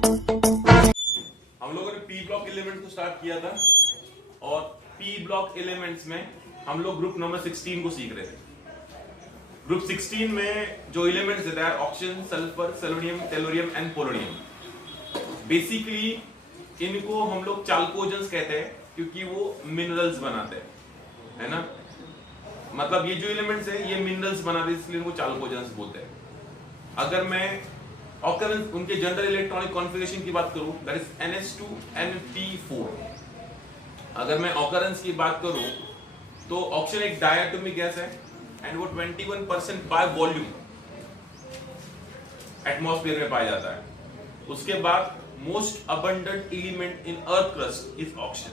हम लोगों ने पी ब्लॉक एलिमेंट को स्टार्ट किया था और पी ब्लॉक एलिमेंट्स में हम लोग ग्रुप नंबर 16 को सीख रहे थे। ग्रुप 16 में जो एलिमेंट्स देता है oxygen, sulphur, selenium, tellurium and polonium. Basically इनको हम लोग चाल्कोजेंस कहते हैं क्योंकि वो मिनरल्स बनाते हैं, है ना। मतलब ये जो एलिमेंट्स है ये मिनरल्स बनाते हैं, इसलिए इनको चाल्कोजेंस बोलते हैं। अगर मैं ऑकरेंस उनके जनरल इलेक्ट्रॉनिक कॉन्फ़िगरेशन की बात करूं, दैट इज NH2Np4। अगर मैं ऑकरेंस की बात करूं तो ऑक्सीजन एक डायटोमिक गैस है एंड वो 21% बाय वॉल्यूम एटमॉस्फेयर में पाया जाता है। उसके बाद most abundant element in earth crust is oxygen,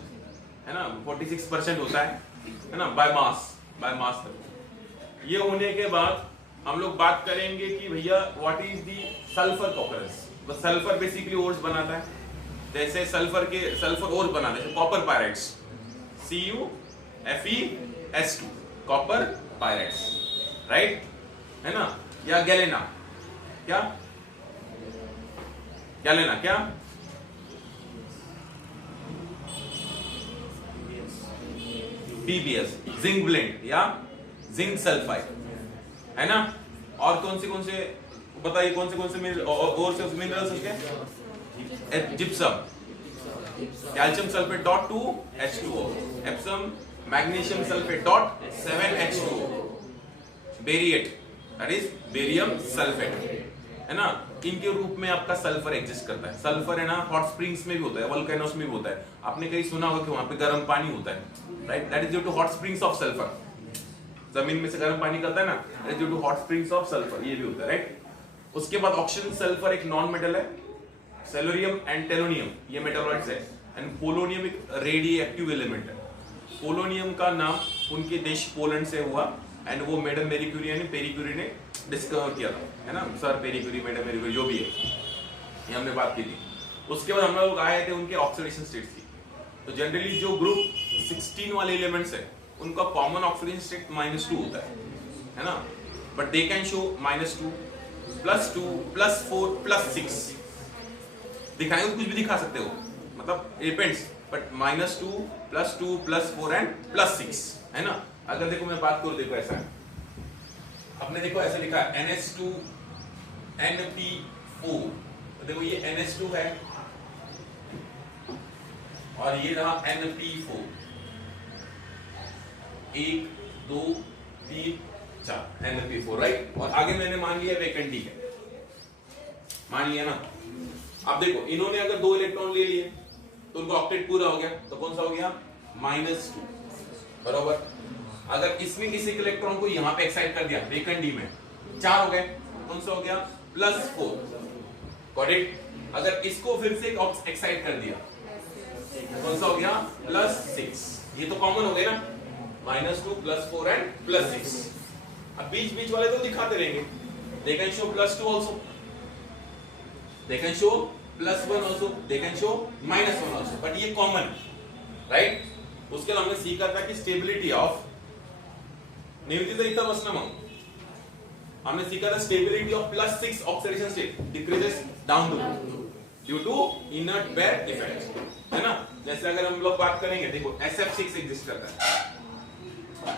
है ना। 46% होता है ना, बाय मास। ये होने के बाद हम लोग बात करेंगे कि भैया what is the sulphur occurrence. तो सल्फर बेसिकली ओर्स बनाता है, जैसे सल्फर ओर बनाते हैं कॉपर पायराइड्स, CuFeS2 कॉपर पायराइड्स, राइट, है ना। या गैलेना, क्या PbS, जिंक ब्लेंड या जिंक सल्फाइड, है ना। और कौन से बताइए कौन से मिनरल्स उसके, gypsum, calcium sulphate dot 2 H2O, Epsom, magnesium sulphate dot 7 H2O, barite that is barium sulphate, है ना। इनके रूप में आपका सल्फर एग्जिस्ट करता है। सल्फर है ना हॉट स्प्रिंग्स में भी होता है, वोल्केनोस में भी होता है। आपने कहीं सुना होगा कि वहां पे गर्म पानी होता है, right, that is due to hot springs of sulphur. जमीन में से गर्म पानी करता है ना, that is due to hot springs of sulphur, ये भी होता है, राइट। उसके बाद ऑक्सीजन, सल्फर एक नॉन मेटल है, सेलेनियम एंड टेलोनियम ये मेटलॉइड्स है, एंड पोलोनियम एक रेडियो एक्टिव एलिमेंट है। पोलोनियम का नाम उनके देश पोलैंड से हुआ एंड वो मैडम मेरी क्यूरी ने ने डिस्कवर किया था, है ना। Sir Pierre Curie, madam Marie Curie, जो भी है, ये हमने बात की थी। उसके बाद हम लोग आए थे उनके ऑक्सीडेशन स्टेट्स की। तो जनरली जो ग्रुप 16 वाले एलिमेंट्स है उनका कॉमन ऑक्सीडेशन स्टेट -2 होता है ना। बट दे कैन शो -2, +2, +4, +6 दिखाएंगे, कुछ भी दिखा सकते हो, मतलब डिपेंड्स, बट -2, +2, +4 एंड +6, है ना। अगर देखो मैं बात करूं, देखो ऐसा है, आपने देखो ऐसा लिखा है NH2Np4, तो देखो ये NH2 है और ये रहा Np4, 1 2 3 4 Np4, राइट। और आगे मैंने मान लिया वैकेंटी है, मान लिया ना। अब देखो इन्होंने अगर 2 इलेक्ट्रॉन ले लिए तो उनका ऑक्टेट पूरा हो गया, तो कौन सा हो गया, -2, बराबर। अगर इसमें इस इलेक्ट्रॉन को यहां पे एक्साइट कर दिया वेकेंट डी में, 4 हो गए, कौन सा हो गया, +4, गॉट इट। अगर इसको फिर से एक्साइट कर दिया, कौन सा हो गया, +6। ये तो कॉमन हो गए ना, -2, +4 एंड +6। अब बीच वाले तो दिखाते रहेंगे, they can show +2 also, they can show +1 also, they can show -1 also, but ये कॉमन, राइट। उसके लिए हमने सीखा था कि स्टेबिलिटी ऑफ हमने सीखा था stability of +6 oxidation state decreases down the route due to inert pair effect, है ना। जैसे अगर हम लोग बात करेंगे, देखो SF6 एग्जिस्ट करता है,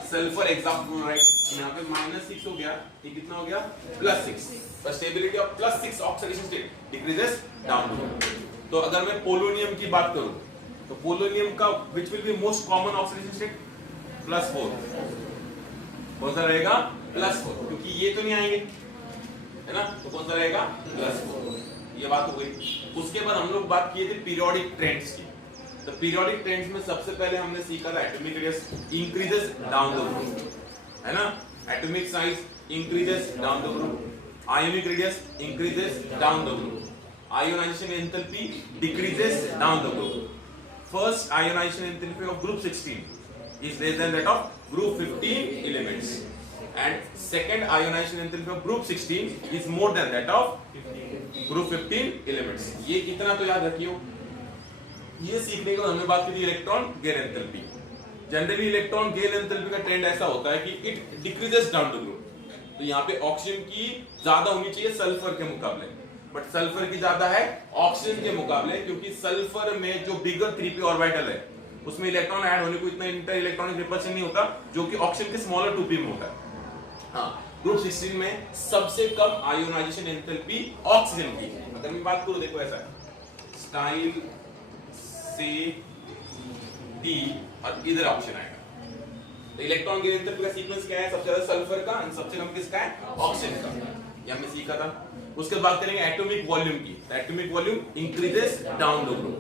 सल्फर एग्जाम्पल, राइट, यहाँ पे -6 हो गया, ये कितना हो गया, +6, पर stability of +6 oxidation state decreases down the route. तो अगर मैं पोलोनियम की बात करूं तो पोलोनियम का which will be most common oxidation state, +4, कौन सा रहेगा, +4, क्योंकि ये तो नहीं आएंगे, है ना, तो कौन सा रहेगा, +4। ये बात हो गई। उसके बाद हम लोग बात किए थे पीरियोडिक ट्रेंड्स की। तो पीरियोडिक ट्रेंड्स में सबसे पहले हमने सीखा था atomic radius increases down the group, है ना, atomic size increases down the group, ionic radius increases down the group, ionisation enthalpy decreases down the group. First ionization enthalpy of group 16 is less than that of group 15 elements, and second ionization enthalpy of group 16 is more than that of group 15 elements। ये कितना तो याद रखियो। ये सीखने के बाद हमने बात की थी electron gain enthalpy. Generally electron gain enthalpy का ट्रेंड ऐसा होता है कि it decreases down the group, तो यहाँ पे ऑक्सीजन की ज्यादा होनी चाहिए सल्फर के मुकाबले, बट सल्फर की ज्यादा है ऑक्सीजन के मुकाबले, क्योंकि सल्फर में जो बिगर 3p ऑर्बिटल है उसमें इलेक्ट्रॉन ऐड होने को इतना इंटर इलेक्ट्रॉनिक रिपल्शन नहीं होता जो कि ऑक्सीजन के स्मॉलर 2p में होता है। हाँ, ग्रुप 16 में सबसे कम आयोनाइजेशन एंथैल्पी ऑक्सीजन की है। अगर मैं बात करूं, देखो ऐसा है, स्टाइल से डी और इधर ऑप्शन आएगा, तो इलेक्ट्रॉन की एंथैल्पी का सीक्वेंस क्या है? सबसे ज्यादा सल्फर का और सबसे कम किसका है? ऑक्सीजन का। ये हमने सीखा था। उसके बाद बात करेंगे एटॉमिक वॉल्यूम की। Atomic volume increases down the group.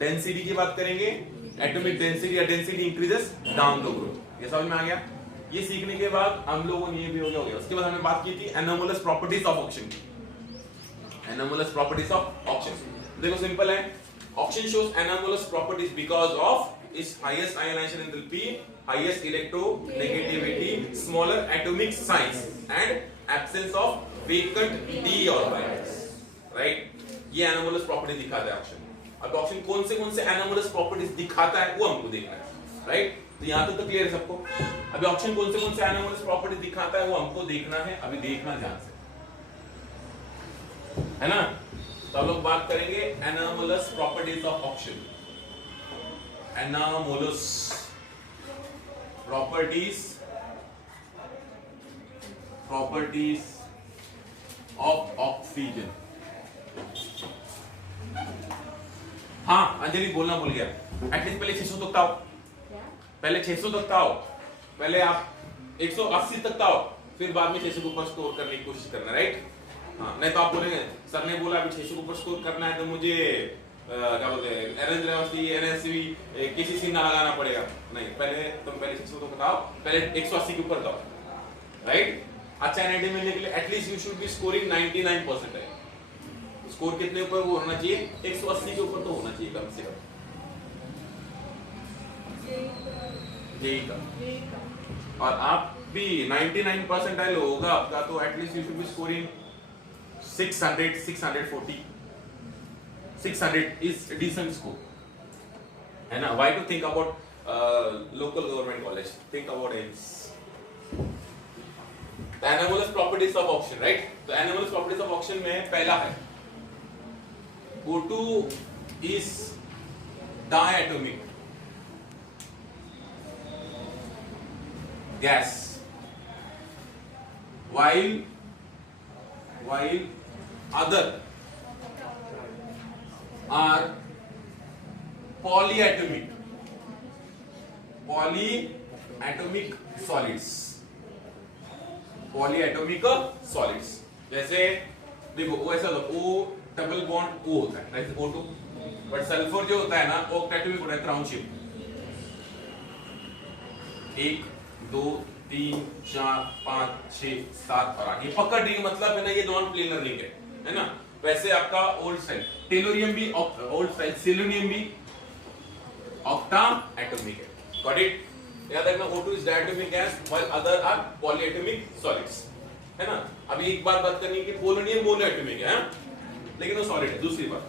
Density की बात करेंगे, एटॉमिक डेंसिटी या density increases down the group. ये समझ में आ गया? ये सीखने के बाद हम लोगों ने ये भी हो गया। उसके बाद हमने बात की थी एनोमलस प्रॉपर्टीज ऑफ ऑक्सीजन की। एनोमलस प्रॉपर्टीज ऑफ ऑक्सीजन देखो सिंपल है, oxygen shows anomalous properties because of its highest ionization enthalpy, highest electronegativity, smaller atomic size and absence of vacant d orbitals, right? ये anomalous property दिखाता है oxygen. अब oxygen कौन से anomalous properties दिखाता है वो हमको देखना है, right? तो यहाँ तक तो क्लियर है सबको। अभी ऑक्सीजन कौन से anomalous properties दिखाता है वो हमको देखना है, अभी देखना ध्यान से, है ना? तो हम लोग बात करेंगे anomalous properties of oxygen। anomalous properties of oxygen। हाँ अंजलि बोलना भूल गया, एटलीस्ट पहले 600 तक आओ, पहले 600 तक आओ, पहले आप 180 तक आओ, फिर बाद में 600 के ऊपर स्कोर करने की कोशिश करना, राइट? हाँ, नहीं तो आप बोलेंगे सर ने बोला अभी 600 के ऊपर स्कोर करना है तो मुझे क्या बोलते हैं एनएसवी एनएसवी केसीसी ना लगाना पड़ेगा। नहीं, पहले तुम पहले 600 तो बताओ, पहले 180 के ऊपर जाओ, राइट? अच्छा एनआईटी मिलने के लिए at least you should be scoring 99% है। स्कोर कितने ऊपर वो होना चाहिए? 180 के ऊपर तो होना चाहिए कम से कम। जेई का और आप भी 99% होगा आपका, तो at least you should be scoring 600 640 600 is a decent score, है ना? Why to think about local government college? Think about AIIMS. The anomalous properties of oxygen, right? The anomalous properties of oxygen में पहला है O2 is diatomic gas, while other are polyatomic solids। polyatomic solids जैसे देखो वो ऐसा O double bond O होता है, जैसे O2, बट सल्फर जो होता है ना वो ऑक्टेटोमिक होता है, क्राउन शेप। 1 2 3 4 5 6 7 और 8, ये पकड़ रिंग मतलब है ना, ये नॉन प्लेनर रिंग है ना? वैसे आपका ओल्ड स्टाइल टेलोरियम भी, ओल्ड स्टाइल सेलेनियम भी ऑक्टा एटॉमिक है। Got it? याद रखना O2 is diatomic gas while other are polyatomic solids, है ना? अभी एक बात करनी है कि पोलोनियम मोनोएटॉमिक है, लेकिन वो सॉलिड है। दूसरी बात,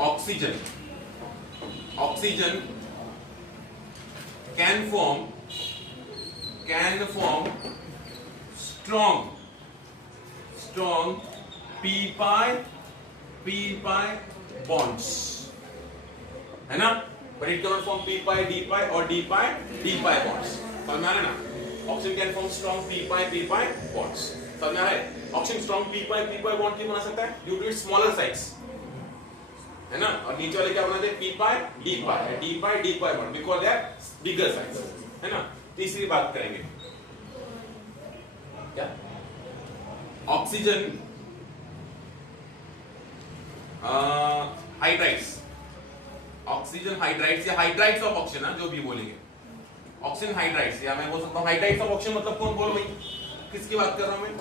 oxygen can form strong p pi bonds, है ना? But it cannot form p pi d pi or d pi bonds। समझ में आ रहा है ना? Oxygen can form strong p pi bonds। समझ में आ रहा है? Oxygen strong p pi bond क्यों बना सकता है? Due to its smaller size, है ना? और नीचे वाले क्या बनाते हैं? p pi d pi bond because they are bigger size, है ना? तीसरी बात करेंगे क्या? ऑक्सीजन हाइड्राइड्स, ऑक्सीजन हाइड्राइड्स या हाइड्राइड्स ऑफ ऑक्सीजन, जो भी बोलेंगे ऑक्सीजन हाइड्राइड्स, या मैं बोल सकता हूं हाइड्राइड्स ऑफ ऑक्सीजन। मतलब कौन बोल भाई, किसकी बात कर रहा हूं मैं?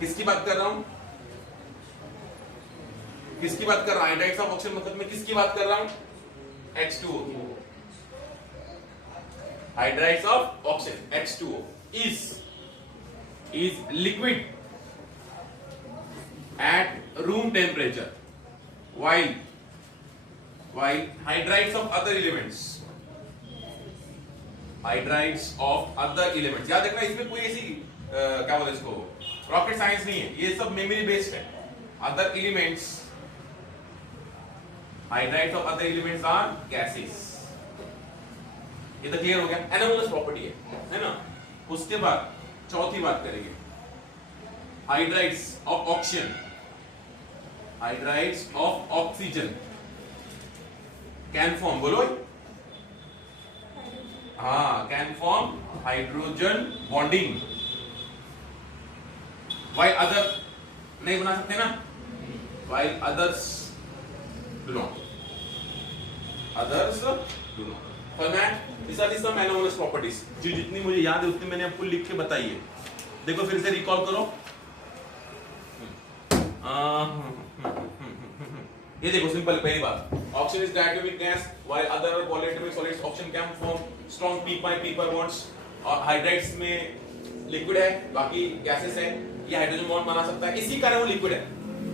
किसकी बात कर रहा हूं? किसकी बात कर रहा हूं? हाइड्राइड्स ऑफ ऑक्सीजन मतलब मैं किसकी बात कर रहा हूं? H2O। Hydrides of oxygen H2O is liquid at room temperature, while hydrides of other elements याद रखना, इसमें कोई ऐसी क्या बोलते इसको, रॉकेट साइंस नहीं है, ये सब मेमोरी बेस्ड है. Other elements, hydrides of other elements are gases. ये तो क्लियर हो गया, एनोमलस प्रॉपर्टी है ना. उसके बाद चौथी बात करेंगे, hydrides of oxygen, hydrides of oxygen can form, बोलो हाँ, can form hydrogen bonding, while other नहीं बना सकते ना, while others do not, others do not. These are some anomalous properties. जो जितनी मुझे याद है उतनी मैंने आपको लिख के बताई है. देखो फिर से रिकॉल करो. ये देखो सिंपल पहली बात, oxygen is diatomic gas while other polyatomic solids oxygen can form strong p bonds. और हाइड्राइड्स में लिक्विड है, बाकी गैसेस है, ये हाइड्रोजन बॉन्ड बना सकता है, इसी कारण वो लिक्विड है,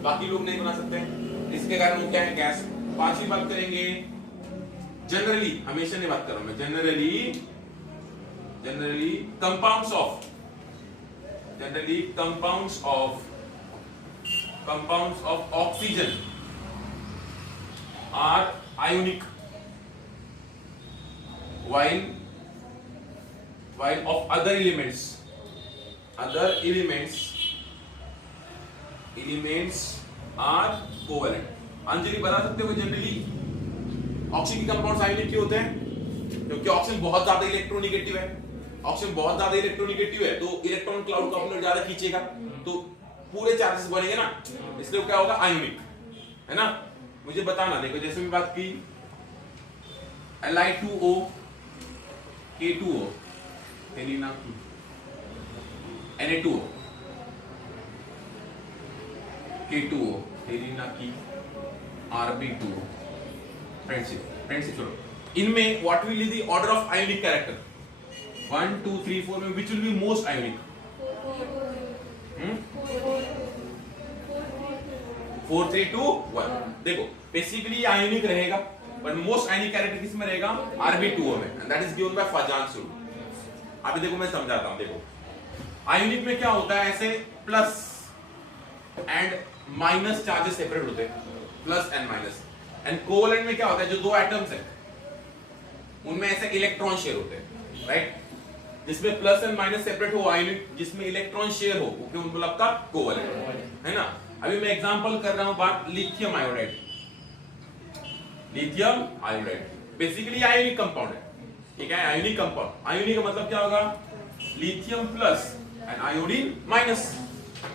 बाकी लोग नहीं बना सकते, इसके कारण वो क्या है, गैस. पांचवी बात करेंगे, जनरली, हमेशा नहीं बात कर रहा हूं मैं, generally compounds of oxygen are ionic while of other elements are covalent. Anjali बता सकते हो जनरली ऑक्सीजन के कंपाउंड्स आयोनिक क्यों होते हैं? क्योंकि ऑक्सीजन बहुत ज्यादा इलेक्ट्रोनेगेटिव है, तो इलेक्ट्रॉन क्लाउड को अपने ज्यादा खींचेगा, तो पूरे चार्जेस बनेंगे ना, इसलिए क्या होगा, आयोनिक, है ना. मुझे बताना, देखो जैसे मैं बात की Li2O K2O Na2 Na2O K2O ना की Rb2O. फ्रेंडशिप छोड़ो, इनमें what will be the order of ionic character, 1 2 3 4 में which will be most ionic? 4 3 2 1. देखो बेसिकली आयोनिक रहेगा, बट मोस्ट आयोनिक कैरेक्टर किस में रहेगा, Rb2O में, and that is given by फजान्स rule. अभी देखो मैं समझाता हूं. देखो आयोनिक में क्या होता है, ऐसे plus and minus charges separate होते हैं, plus and minus. And covalent में क्या होता है, जो दो एटम्स हैं उनमें ऐसे इलेक्ट्रॉन शेयर होते हैं, राइट. जिसमें प्लस एंड माइनस सेपरेट हो आयोनिक, जिसमें इलेक्ट्रॉन शेयर हो वो क्यों बोला आपका कोवेलेंट, है ना. अभी मैं एग्जांपल कर रहा हूं बात lithium iodide basically ionic compound है, ठीक है. आयोनिक कंपाउंड, आयोनिक का मतलब क्या होगा, lithium plus and iodine minus,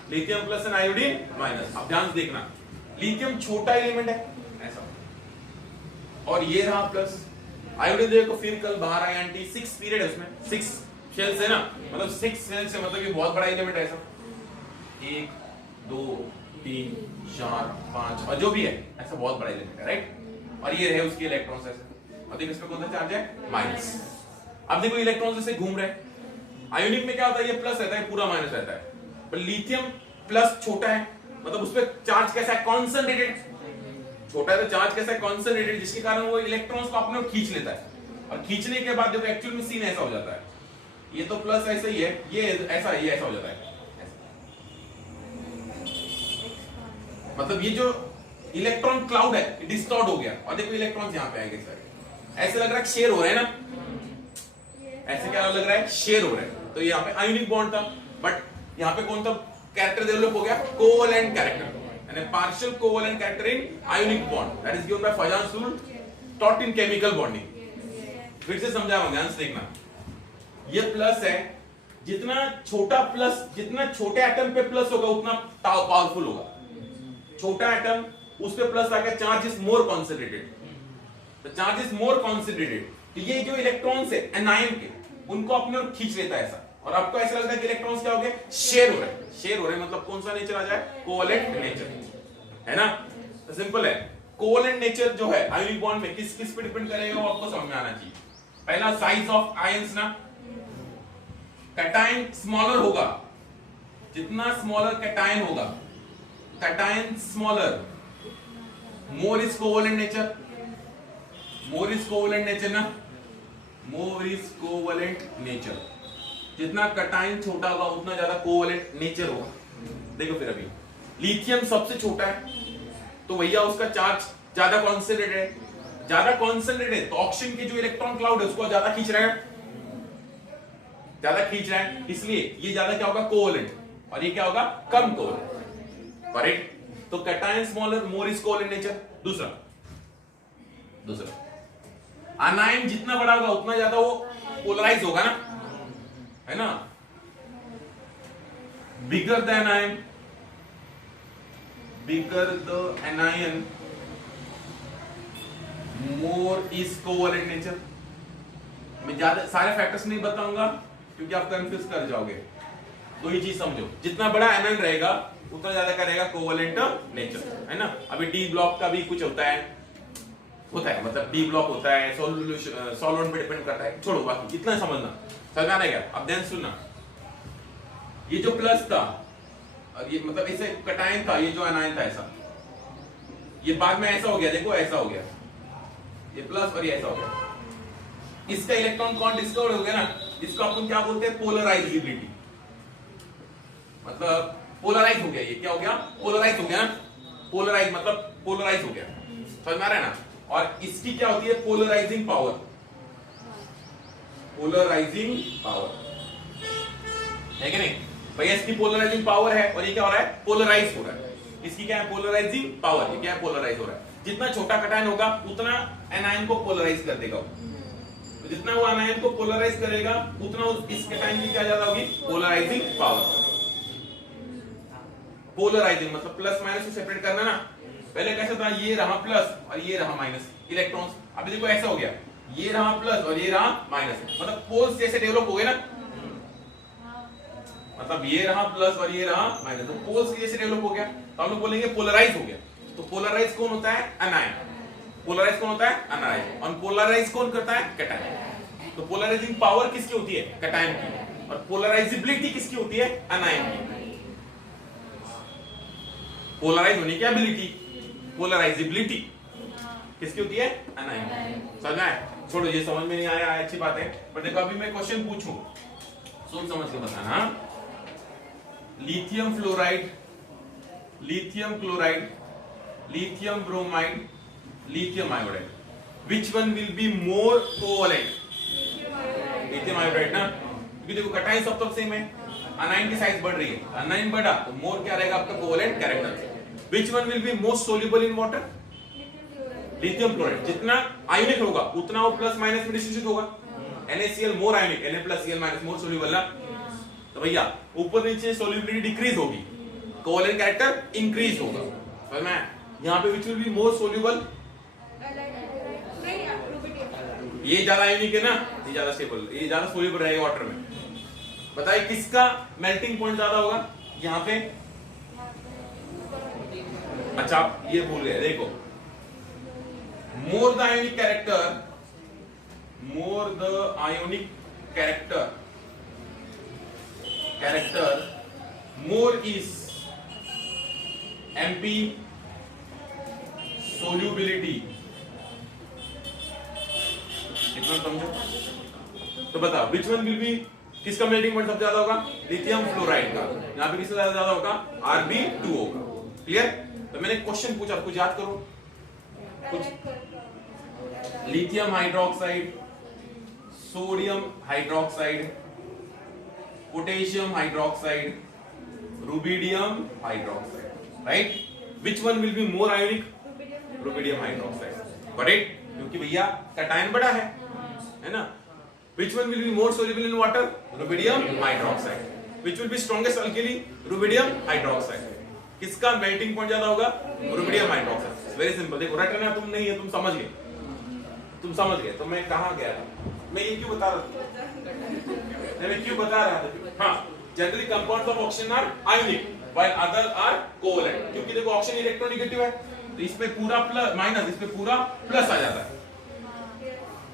lithium plus and iodine minus. अब ध्यान से देखना, लिथियम छोटा एलिमेंट है ऐसा, और ये रहा प्लस. आयोडीन देखो फिर कल बाहर आया एंटी 6 पीरियड है उसमें, 6 शेल्स है ना, मतलब 6 शेल्स है, मतलब ये बहुत बड़ा एलिमेंट है ऐसा, 1 2 3 4 5 और जो भी है ऐसा बहुत बड़ा एलिमेंट है, राइट. और ये रहे उसके इलेक्ट्रॉन्स ऐसे, और देखो इसमें कौन सा चार्ज है, माइनस. अब देखो इलेक्ट्रॉन्स ऐसे घूम रहे हैं. आयोनिक में क्या होता है, ये प्लस रहता है, पूरा माइनस रहता है. पर लिथियम प्लस छोटा है, मतलब उस पर चार्ज कैसा है, कॉन्संट्रेटेड. छोटा है तो चार्ज कैसा है, कॉन्संट्रेटेड, जिसके कारण वो इलेक्ट्रॉन्स को अपने खींच लेता है. और खींचने के बाद देखो एक्चुअल में सीन ऐसा हो जाता है, ये तो प्लस ऐसा ही है, ये ऐसा हो जाता है. मतलब ये जो इलेक्ट्रॉन क्लाउड है डिस्टॉर्ट हो गया, और देखो इलेक्ट्रॉन्स यहाँ पे आएंगे सारे, ऐसे लग रहा है शेयर हो रहा है ना, ऐसे क्या लग रहा है, शेयर हो रहा है. तो यहाँ पे आयोनिक बॉन्ड था, बट यहाँ पे कौन सा कैरेक्टर डेवलप हो गया, कोवेलेंट कैरेक्टर, यानी partial covalent character in ionic bond, that is given by फजान्स rule taught in chemical bonding. फिर से समझाऊंगा, ध्यान से देखना. ये प्लस है, जितना छोटा प्लस, जितना छोटे एटम पे प्लस होगा उतना पावरफुल होगा. छोटा एटम उस पे प्लस आ गया, charge is more concentrated, the charge is more concentrated. तो ये जो इलेक्ट्रॉन्स है एनायन के, उनको अपने ओर खींच लेता है ऐसा, और आपको ऐसा लगता है कि इलेक्ट्रॉन्स क्या हो गए, शेयर हो रहे हैं. शेयर हो रहे हैं मतलब कौन सा नेचर आ जाए, कोवेलेंट नेचर, है ना. तो सिंपल है, कोवेलेंट नेचर जो है आयोनिक बॉन्ड में किस किस पे डिपेंड करेगा वो आपको समझ में आना चाहिए. पहला साइज ऑफ आयंस ना, कैटायन स्मॉलर होगा, जितना स्मॉलर कैटायन होगा, cation smaller, more is covalent nature, more is covalent nature ना, मोर इज कोवेलेंट नेचर. जितना कटाइन छोटा होगा उतना ज्यादा कोवेलेंट नेचर होगा। देखो फिर अभी लिथियम सबसे छोटा है तो भैया उसका चार्ज ज्यादा कॉन्सेंट्रेटेड है, ज्यादा कॉन्सेंट्रेटेड है तो ऑक्सीजन के जो इलेक्ट्रॉन क्लाउड है उसको ज्यादा खींच रहा है, ज्यादा खींच रहा है, इसलिए ये ज्यादा क्या होगा कोवेलेंट, और ये क्या होगा कम कोवेलेंट। करेक्ट। तो cation smaller more is covalent nature. दूसरा अनायन जितना बड़ा होगा उतना ज्यादा वो पोलराइज होगा ना, है ना। Bigger the anion, bigger the anion more is covalent nature. मैं ज्यादा सारे फैक्टर्स नहीं बताऊंगा क्योंकि आप कंफ्यूज कर जाओगे। तो ये चीज समझो, जितना बड़ा एनायन रहेगा उतना ज्यादा क्या रहेगा कोवेलेंट नेचर, है ना। अभी डी ब्लॉक का भी कुछ होता है मतलब डी ब्लॉक होता है, सॉल्वेंट पे डिपेंड करता है, छोड़ो बाकी इतना समझना, समझ आ रहेगा। अब ध्यान सुनना, ये जो प्लस था और ये मतलब इसे कटायन था, ये जो एनायन था ऐसा, ये बाद में ऐसा हो गया, देखो ऐसा हो गया, ये प्लस और ये ऐसा हो गया। इसका इलेक्ट्रॉन कौन डिस्कवर हो गया ना, इसको अपन क्या बोलते हैं पोलराइजेबिलिटी, मतलब पोलराइज हो गया। ये क्या हो गया पोलराइज हो गया ना, पोलराइज मतलब पोलराइज हो गया, समझ में आ रहा है ना। और इसकी क्या होती है पोलराइजिंग पावर, पोलराइजिंग पावर है कि नहीं भैया। इसकी पोलराइजिंग पावर है और ये क्या हो रहा है पोलराइज हो रहा है। इसकी क्या है पोलराइजिंग पावर, ये क्या है पोलराइज हो रहा है। जितना छोटा कटायन होगा उतना एनायन को पोलराइज कर देगा, तो जितना वो एनायन को पोलराइज करेगा उतना इस कटायन की क्या ज्यादा होगी पोलराइजिंग पावर। पोलराइजिंग मतलब प्लस माइनस को सेपरेट करना ना। पहले कैसा था, ये रहा प्लस और ये रहा माइनस इलेक्ट्रॉन्स, अभी देखो ऐसा हो गया, ये रहा प्लस और ये रहा माइनस, मतलब पोल्स जैसे डेवलप हो गए ना, मतलब ये रहा प्लस और ये रहा माइनस, तो पोल्स जैसे डेवलप हो गया, तो हम लोग बोलेंगे पोलराइज हो गया। तो पोलराइज कौन होता है एनायन, पोलराइज कौन होता है एनायन, और पोलराइज कौन करता है कैटायन। तो पोलराइजिंग पावर किसकी होती है कैटायन की, और पोलराइजेबिलिटी किसकी होती है एनायन की। पोलराइज होने की एबिलिटी, पोलराइजेबिलिटी किसकी होती है एनायन। समझ में आया, छोड़ो ये समझ में नहीं आया अच्छी बात है, पर देखो अभी मैं क्वेश्चन पूछूं सोच समझ के बताना। Lithium fluoride, lithium chloride, lithium bromide, lithium iodide, which one will be more covalent. Lithium iodide ना, क्योंकि देखो कटायन सब तो सेम है, अनायन की साइज बढ़ रही है, अनायन बढ़ा तो मोर क्या रहेगा आपका covalent character. Which one will be most soluble in water, lithium chloride. जितना आयोनिक होगा उतना वो प्लस माइनस में डिस्ट्रीब्यूट होगा, NaCl मोर आयोनिक, Na+Cl- मोर सोल्यूबल ना। तो भैया ऊपर नीचे सोल्यूबिलिटी डिक्रीज होगी, कोवेलेंट कैरेक्टर इंक्रीज होगा, समझ में। यहाँ पे which will be more soluble, ये ज्यादा आयोनिक है ना, ये ज्यादा स्टेबल, ये ज्यादा सोल्यूबल रहेगा वाटर में। बताइए किसका मेल्टिंग पॉइंट ज्यादा होगा यहाँ पे। अच्छा आप ये भूल गए, देखो more the ionic character, more the ionic character, more is MP solubility. इतना समझो। तो बताओ विच वन विल बी, किसका मेल्टिंग पॉइंट सबसे ज्यादा होगा लिथियम फ्लोराइड का, यहाँ पे किसका ज्यादा होगा Rb2 होगा। क्लियर। तो मैंने क्वेश्चन पूछा, आपको याद करो कुछ। Lithium hydroxide, sodium hydroxide, potassium hydroxide, rubidium hydroxide, right. Which one will be more ionic, rubidium hydroxide, correct, क्योंकि भैया कैटायन बड़ा है ना। Which one will be more soluble in water? Rubidium hydroxide. Which will be strongest alkali? Rubidium hydroxide. किसका melting point ज्यादा होगा? Rubidium hydroxide. Very simple, देखो रटना तुम नहीं है, तुम समझ गए। तो मैं कहाँ गया था, मैं ये क्यों बता रहा था, मैं क्यों बता रहा था। हाँ, generally compounds of oxygen are ionic while other are covalent, क्योंकि देखो ऑक्सीजन इलेक्ट्रोनेगेटिव है तो इस पे पूरा प्लस माइनस, इस पे पूरा प्लस आ जाता है,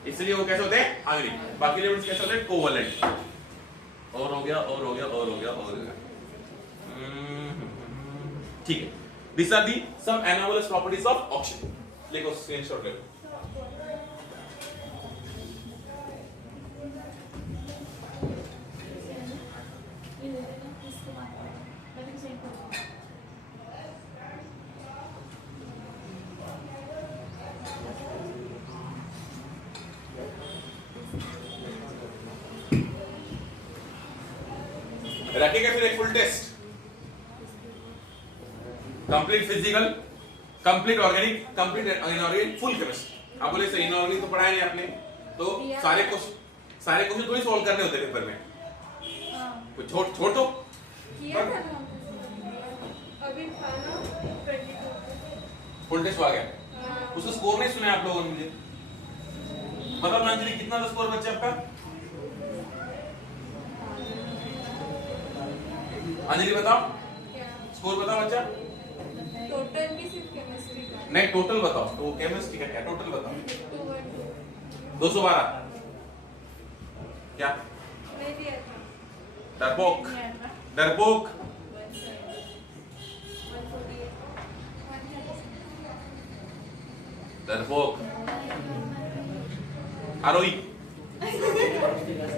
इसलिए वो कैसे होते हैं आयोनिक। बाकी एलिमेंट्स कैसे होते हैं कोवेलेंट। और हो गया। ठीक है, this are the some anomalous properties of oxygen. लिखो स्क्रीनशॉट ले। रखेगा फिर एक full test, complete physical, complete organic, complete inorganic, full chemistry. आप बोले सर इनऑर्गेनिक तो पढ़ाया नहीं आपने, तो सारे क्वेश्चन थोड़ी सॉल्व करने होते पेपर में, कुछ छोड़ दो। फुल टेस्ट आ गया, उसका स्कोर नहीं सुना आप लोगों ने? मुझे बताओ अंजलि कितना था स्कोर बच्चे आपका? अंजलि बताओ स्कोर बताओ बच्चा। टोटल की सिर्फ केमिस्ट्री का नहीं टोटल बताओ, तो केमिस्ट्री का क्या टोटल बताओ। 212 क्या? नहीं दिया था। डरपोक डरपोक। डरपोक आरोही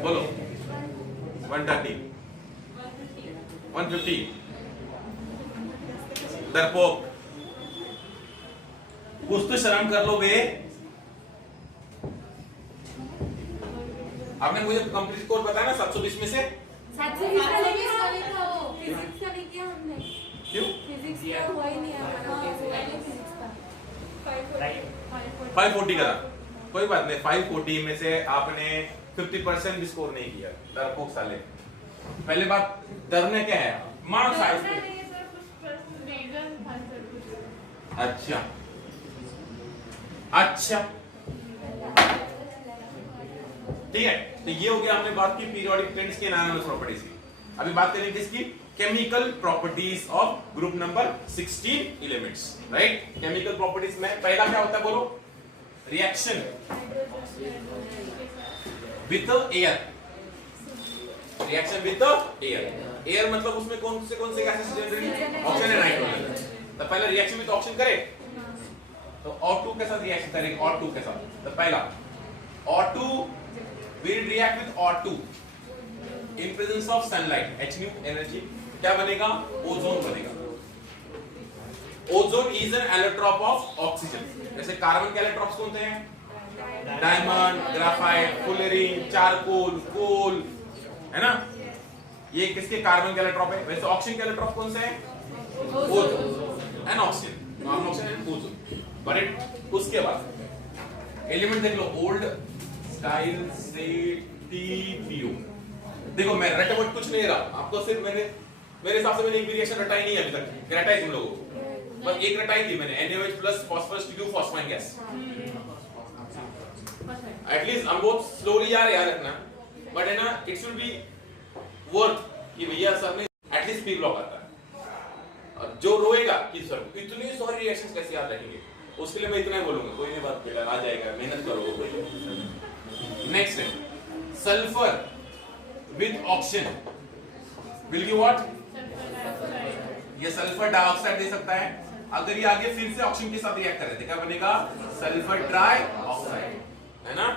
बोलो 130 150। डरपोक कुछ तो शर्म कर लो बे। आपने मुझे कंप्लीट स्कोर बताया ना 720 में से 720 का नहीं था वो, फिजिक्स का नहीं किया हमने। क्यों? फिजिक्स का हुआ ही नहीं हमारा, फिजिक्स का 540 का था। कोई बात नहीं, 540 में से आपने 50% भी स्कोर नहीं किया। डरपोक साले। पहले बात डरने क्या है, मार्क्स आए। अच्छा अच्छा ठीक है, तो ये हो गया, हमने बात की पीरियोडिक टेबल्स की एनालिसिस प्रॉपर्टीज की। अभी बात करेंगे किसकी? Chemical properties of group number 16 elements, right. Chemical properties में पहला क्या होता है बोलो? Reaction with air. Reaction with air. Air मतलब उसमें कौन से gases generally? Oxygen and nitrogen. तो पहला रिएक्शन विथ ऑक्सीजन करे तो O2 के साथ रिएक्शन करेंगे, O2 के साथ। तो पहला O2 will react with O2 in presence of sunlight, H nu energy, क्या बनेगा? ओजोन बनेगा। Ozone is an allotrope of oxygen. जैसे कार्बन के एलोट्रॉप्स कौन से हैं? डायमंड, ग्राफाइट, फुलेरिन, चारकोल, कोल, है ना? ये किसके कार्बन के एलोट्रॉप है? वैसे ऑक्सीजन के एलोट्रॉप कौन से हैं? Ozone and oxygen, non oxygen and ozone. But उसके बाद एलिमेंट देख लो, ओल्ड स्टाइल से TPO। देखो मैं रटवट कुछ नहीं रहा आपको, सिर्फ मेरे हिसाब से मैंने एक भी रिएक्शन रटाई नहीं है अभी तक। रटाई तुम लोगों को, बस एक रटाई थी मैंने, NaOH plus phosphorus TPO phosphine gas. At least हम बहुत स्लोली आ रहे याद रखना, बट है ना, इट शुड बी वर्थ कि भैया सर ने एटलीस्ट पी ब्लॉक आता है। और जो रोएगा कि सर इतने सारे रिएक्शंस कैसे याद रखेंगे, उसके लिए मैं इतना ही बोलूंगा, कोई नहीं बात बेटा, आ जाएगा, मेहनत करो। नेक्स्ट है sulphur with oxygen will give what? ये सल्फर डाइऑक्साइड दे सकता है। अगर ये आगे फिर से ऑक्सीजन के साथ रिएक्ट करे तो क्या बनेगा? सल्फर ट्राई ऑक्साइड, है ना।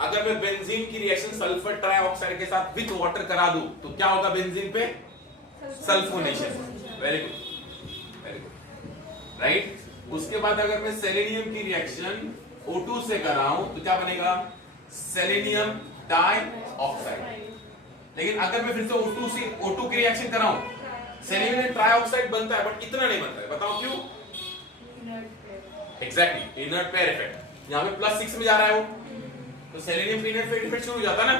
अगर मैं बेंजीन की रिएक्शन सल्फर ट्राई ऑक्साइड के साथ विद वाटर करा दूं तो क्या होगा बेंजीन पे? Sulphonation. Very good, very good, right. उसके बाद अगर मैं सेलेनियम की रिएक्शन O2 से कराऊं तो क्या बनेगा? Selenium dioxide. लेकिन अगर मैं फिर से O2 की रिएक्शन कराऊं, सेलेनियम ट्राइऑक्साइड बनता है, बट इतना नहीं बनता है। बताओ क्यों? Exactly, inert pair effect. यहां पे +6 में जा रहा है वो, तो सेलेनियम पे इनर्ट पेयर इफेक्ट शुरू हो जाता ना।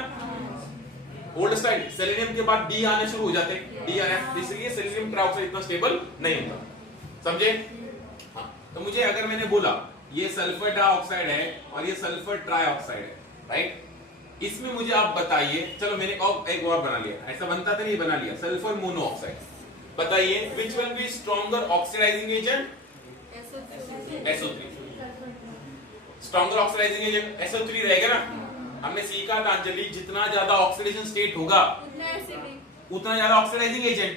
ओल्ड स्टाइल सेलेनियम के बाद D आने शुरू हो जाते, D और F, इसलिए सेलेनियम ट्राइऑक्साइड इतना स्टेबल नहीं होता। समझे? हाँ, तो मुझे अगर मैंने बोला ये सल्फर डाइऑक्साइड है और ये सल्फर ट्राइऑक्साइड है, राइट, इसमें मुझे आप बताइए, चलो मैंने एक और बना लिया, ऐसा बनता था नहीं, बना लिया, सल्फर मोनोऑक्साइड। बताइए which will be stronger oxidising agent? SO3। Stronger oxidising agent SO3 रहेगा ना। हमने सीखा था अंजलि, जितना ज्यादा ऑक्सीडेशन स्टेट होगा उतना ज्यादा ऑक्सीडाइजिंग एजेंट।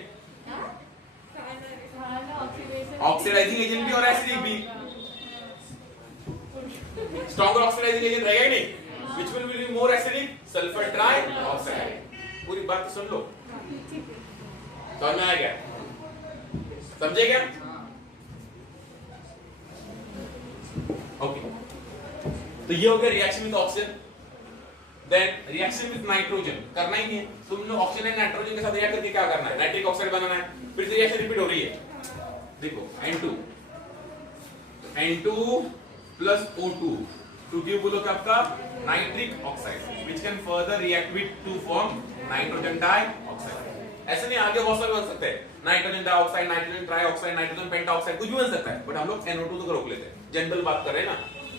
ऑक्सीडाइजिंग एजेंट भी और एसिडिक भी। स्ट्रॉन्गर ऑक्सीडाइजिंग एजेंट रहेगा ही नहीं। Which will be more acidic? Sulfur trioxide। पूरी बात तो सुन लो, समझ में आ गया? समझे क्या? ओके, तो ये हो गया reaction with oxygen. Then reaction with nitrogen करना ही नहीं है, तुमने ऑक्सीजन एंड नाइट्रोजन के साथ रिएक्ट करके क्या करना है, नाइट्रिक ऑक्साइड बनाना है, फिर से रिएक्शन रिपीट हो रही है। देखो N2 plus O2 to give बोलो क्या आपका nitric oxide which can further react with to form nitrogen dioxide. ऐसे नहीं आगे बहुत सारे बन सकते हैं, nitrogen dioxide, nitrogen trioxide, nitrogen pentoxide, कुछ भी बन सकता है, बट हम लोग NO2 तक रोक लेते हैं, जनरल बात कर रहे हैं ना।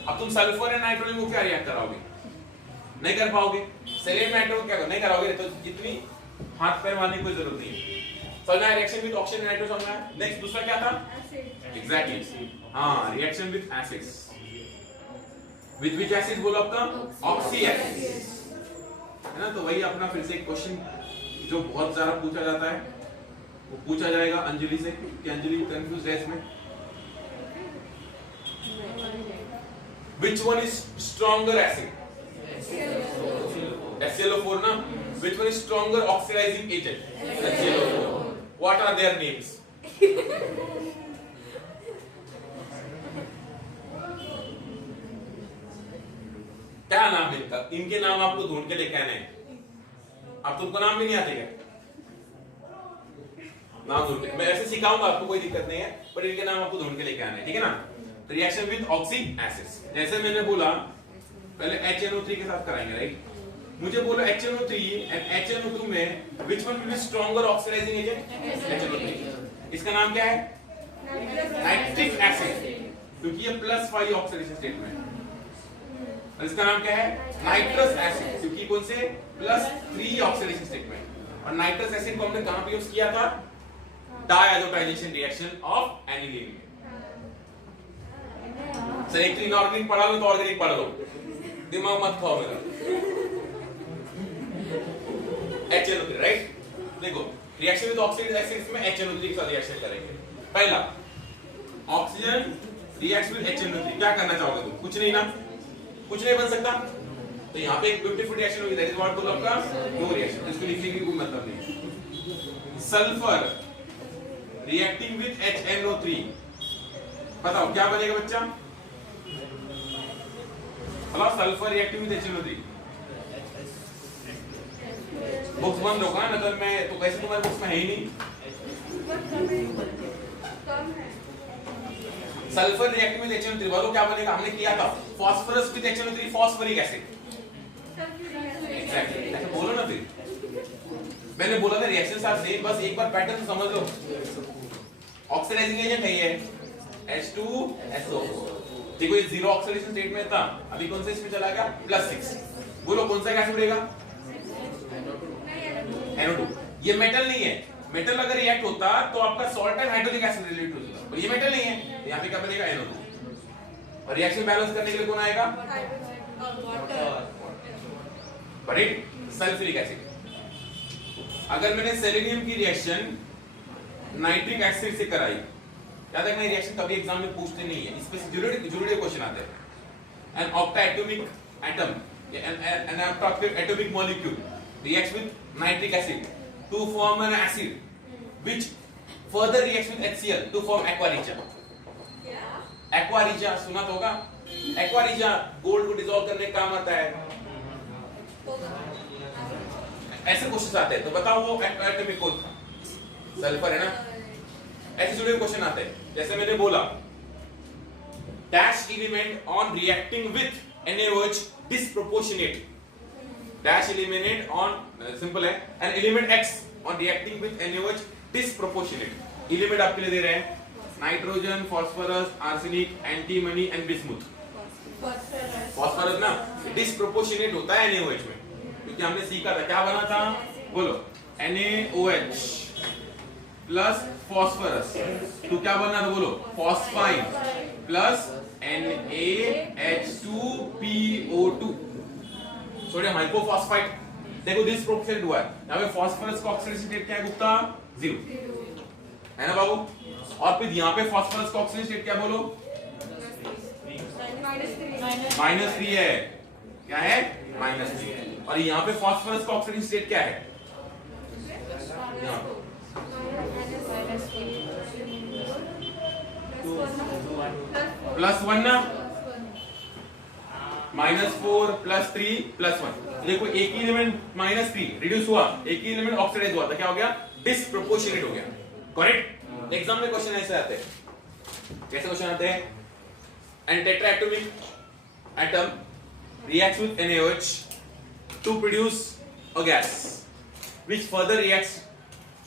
अब तुम सल्फर एंड नाइट्रोजन को क्या रिएक्ट कराओगे, नहीं कर पाओगे। सेलेनियम नाइट्रोजन क्या नहीं कराओगे, तो जितनी हाथ पैर मारने की कोई जरूरत नहीं है। समझ में रिएक्शन विद ऑक्सीजन नाइट्रोजन समझ में। नेक्स्ट दूसरा क्या था, एग्जैक्टली हाँ reaction with acids, with which acid बोलो आपका ऑक्सी एसिड है ना। तो वही अपना फिर से एक क्वेश्चन जो बहुत ज्यादा पूछा जाता है वो पूछा जाएगा अंजलि से कि अंजलि कंफ्यूज है इसमें, which one is stronger acid, HClO4 ना, which one is stronger oxidizing agent, HClO4, what are their names? क्या नाम इनका, इनके नाम आपको ढूंढ के लेके आने हैं। अब तुमको नाम भी नहीं आते क्या, नाम ढूंढ के मैं ऐसे सिखाऊंगा आपको, कोई दिक्कत नहीं है, पर इनके नाम आपको ढूंढ के लेके आने हैं, ठीक है ना। तो रिएक्शन विद ऑक्सी एसिड्स, जैसे मैंने बोला पहले HNO3 के साथ कराएंगे राइट, मुझे बोलो HNO3 एंड HNO2 में which one will be stronger oxidising agent, HNO3। इसका नाम क्या है, नाइट्रिक एसिड, क्योंकि ये +5 ऑक्सीडेशन स्टेट में है। और इसका नाम क्या है, नाइट्रस एसिड, क्योंकि कौन से +3 ऑक्सीडेशन स्टेट में। और नाइट्रस एसिड को हमने कहां पे यूज किया था, डायजोटाइजेशन रिएक्शन ऑफ एनिलीन में। सर एक इनऑर्गेनिक पढ़ा लो तो ऑर्गेनिक पढ़ लो, दिमाग मत खाओ मेरा। HNO3 राइट, देखो रिएक्शन विद ऑक्सीडाइज्ड एसिड्स में HNO3 के साथ रिएक्शन करेंगे। पहला ऑक्सीजन रिएक्ट्स विद HNO3, क्या करना चाहोगे तुम, कुछ नहीं ना, कुछ नहीं बन सकता, तो यहाँ पे एक ब्यूटीफुल रिएक्शन होगी, दैट इज व्हाट बोला आपका नो रिएक्शन, इसको लिखने की कोई मतलब नहीं। सल्फर रिएक्टिंग विद HNO3, बताओ क्या बनेगा बच्चा, hello sulphur reacting with HNO3, books बंद रखो ना, मतलब मैं तो कैसे तुम्हारे बुक्स में है ही नहीं। सल्फर रिएक्टिंग विद HNO3 बोलो क्या बनेगा, हमने किया था phosphorus with HNO3 phosphoric acid, exactly ऐसा बोलो ना। फिर मैंने बोला था रिएक्शंस आर सेम, बस एक बार पैटर्न समझ लो। ऑक्सीडाइजिंग एजेंट है ये H2SO4, देखो ये 0 ऑक्सीडेशन स्टेट में था, अभी कौन सा इसमें चला गया +6, बोलो कौन सा गैस उड़ेगा, NO2। ये मेटल नहीं है, मेटल अगर रिएक्ट होता तो आपका salt and hydrogen acid relate हो जाता, पर ये मेटल नहीं है, तो यहाँ पे क्या बनेगा NO2। और रिएक्शन बैलेंस करने के लिए कौन आएगा, बट सल्फ्यूरिक एसिड। अगर मैंने सेलेनियम की रिएक्शन नाइट्रिक एसिड से कराई, याद रखना ये रिएक्शन कभी एग्जाम में पूछते नहीं है, इस पे जरूरी क्वेश्चन आते हैं। An octatomic atom, an octatomic molecule reacts with nitric acid to form an acid which further reacts with HCl to form aqua regia। aqua regia सुना तो होगा, aqua regia गोल्ड को डिसॉल्व करने का काम आता है, ऐसे क्वेश्चन आते हैं। तो बताओ वो एटॉमिक कोड सल्फर है ना, ऐसे जुड़े क्वेश्चन आते हैं। जैसे मैंने बोला dash element on reacting with NaOH disproportionate, dash eliminate on simple है, an element X on reacting with NaOH disproportionate, element आपके लिए दे रहे हैं nitrogen, phosphorus, arsenic, antimony and bismuth. Phosphorus ना डिस्प्रोपोर्शनेट होता है NaOH में, क्योंकि हमने सीखा था क्या बना था, बोलो NaOH प्लस फास्फोरस तो क्या बनना था, बोलो फॉस्फाइन प्लस NaH2PO2 सोडियम हाइपोफॉस्फाइड। देखो डिस्प्रोपोर्शनेट हुआ है, यहाँ पे फास्फोरस का ऑक्सीडेशन स्टेट क्या है गुप्ता, 0 है ना बाबू। और फिर यहाँ पे फास्फोरस का ऑक्सीडेशन स्टेट क्या बोलो, -3 है, क्या है -3। और यहाँ पे फास्फोरस का ऑक्सीडेशन स्टेट क्या है, +1 ना, -4 +3 +1 देखो एक ही एलिमेंट -3 रिड्यूस हुआ, एक ही एलिमेंट ऑक्सीडाइज हुआ, तो क्या हो गया? डिस्प्रोपोर्शनेट हो गया। करेक्ट। एग्जाम में क्वेश्चन ऐसे आते हैं। कैसे क्वेश्चन आते हैं? An tetratomic atom reacts with NaOH to produce a gas which further reacts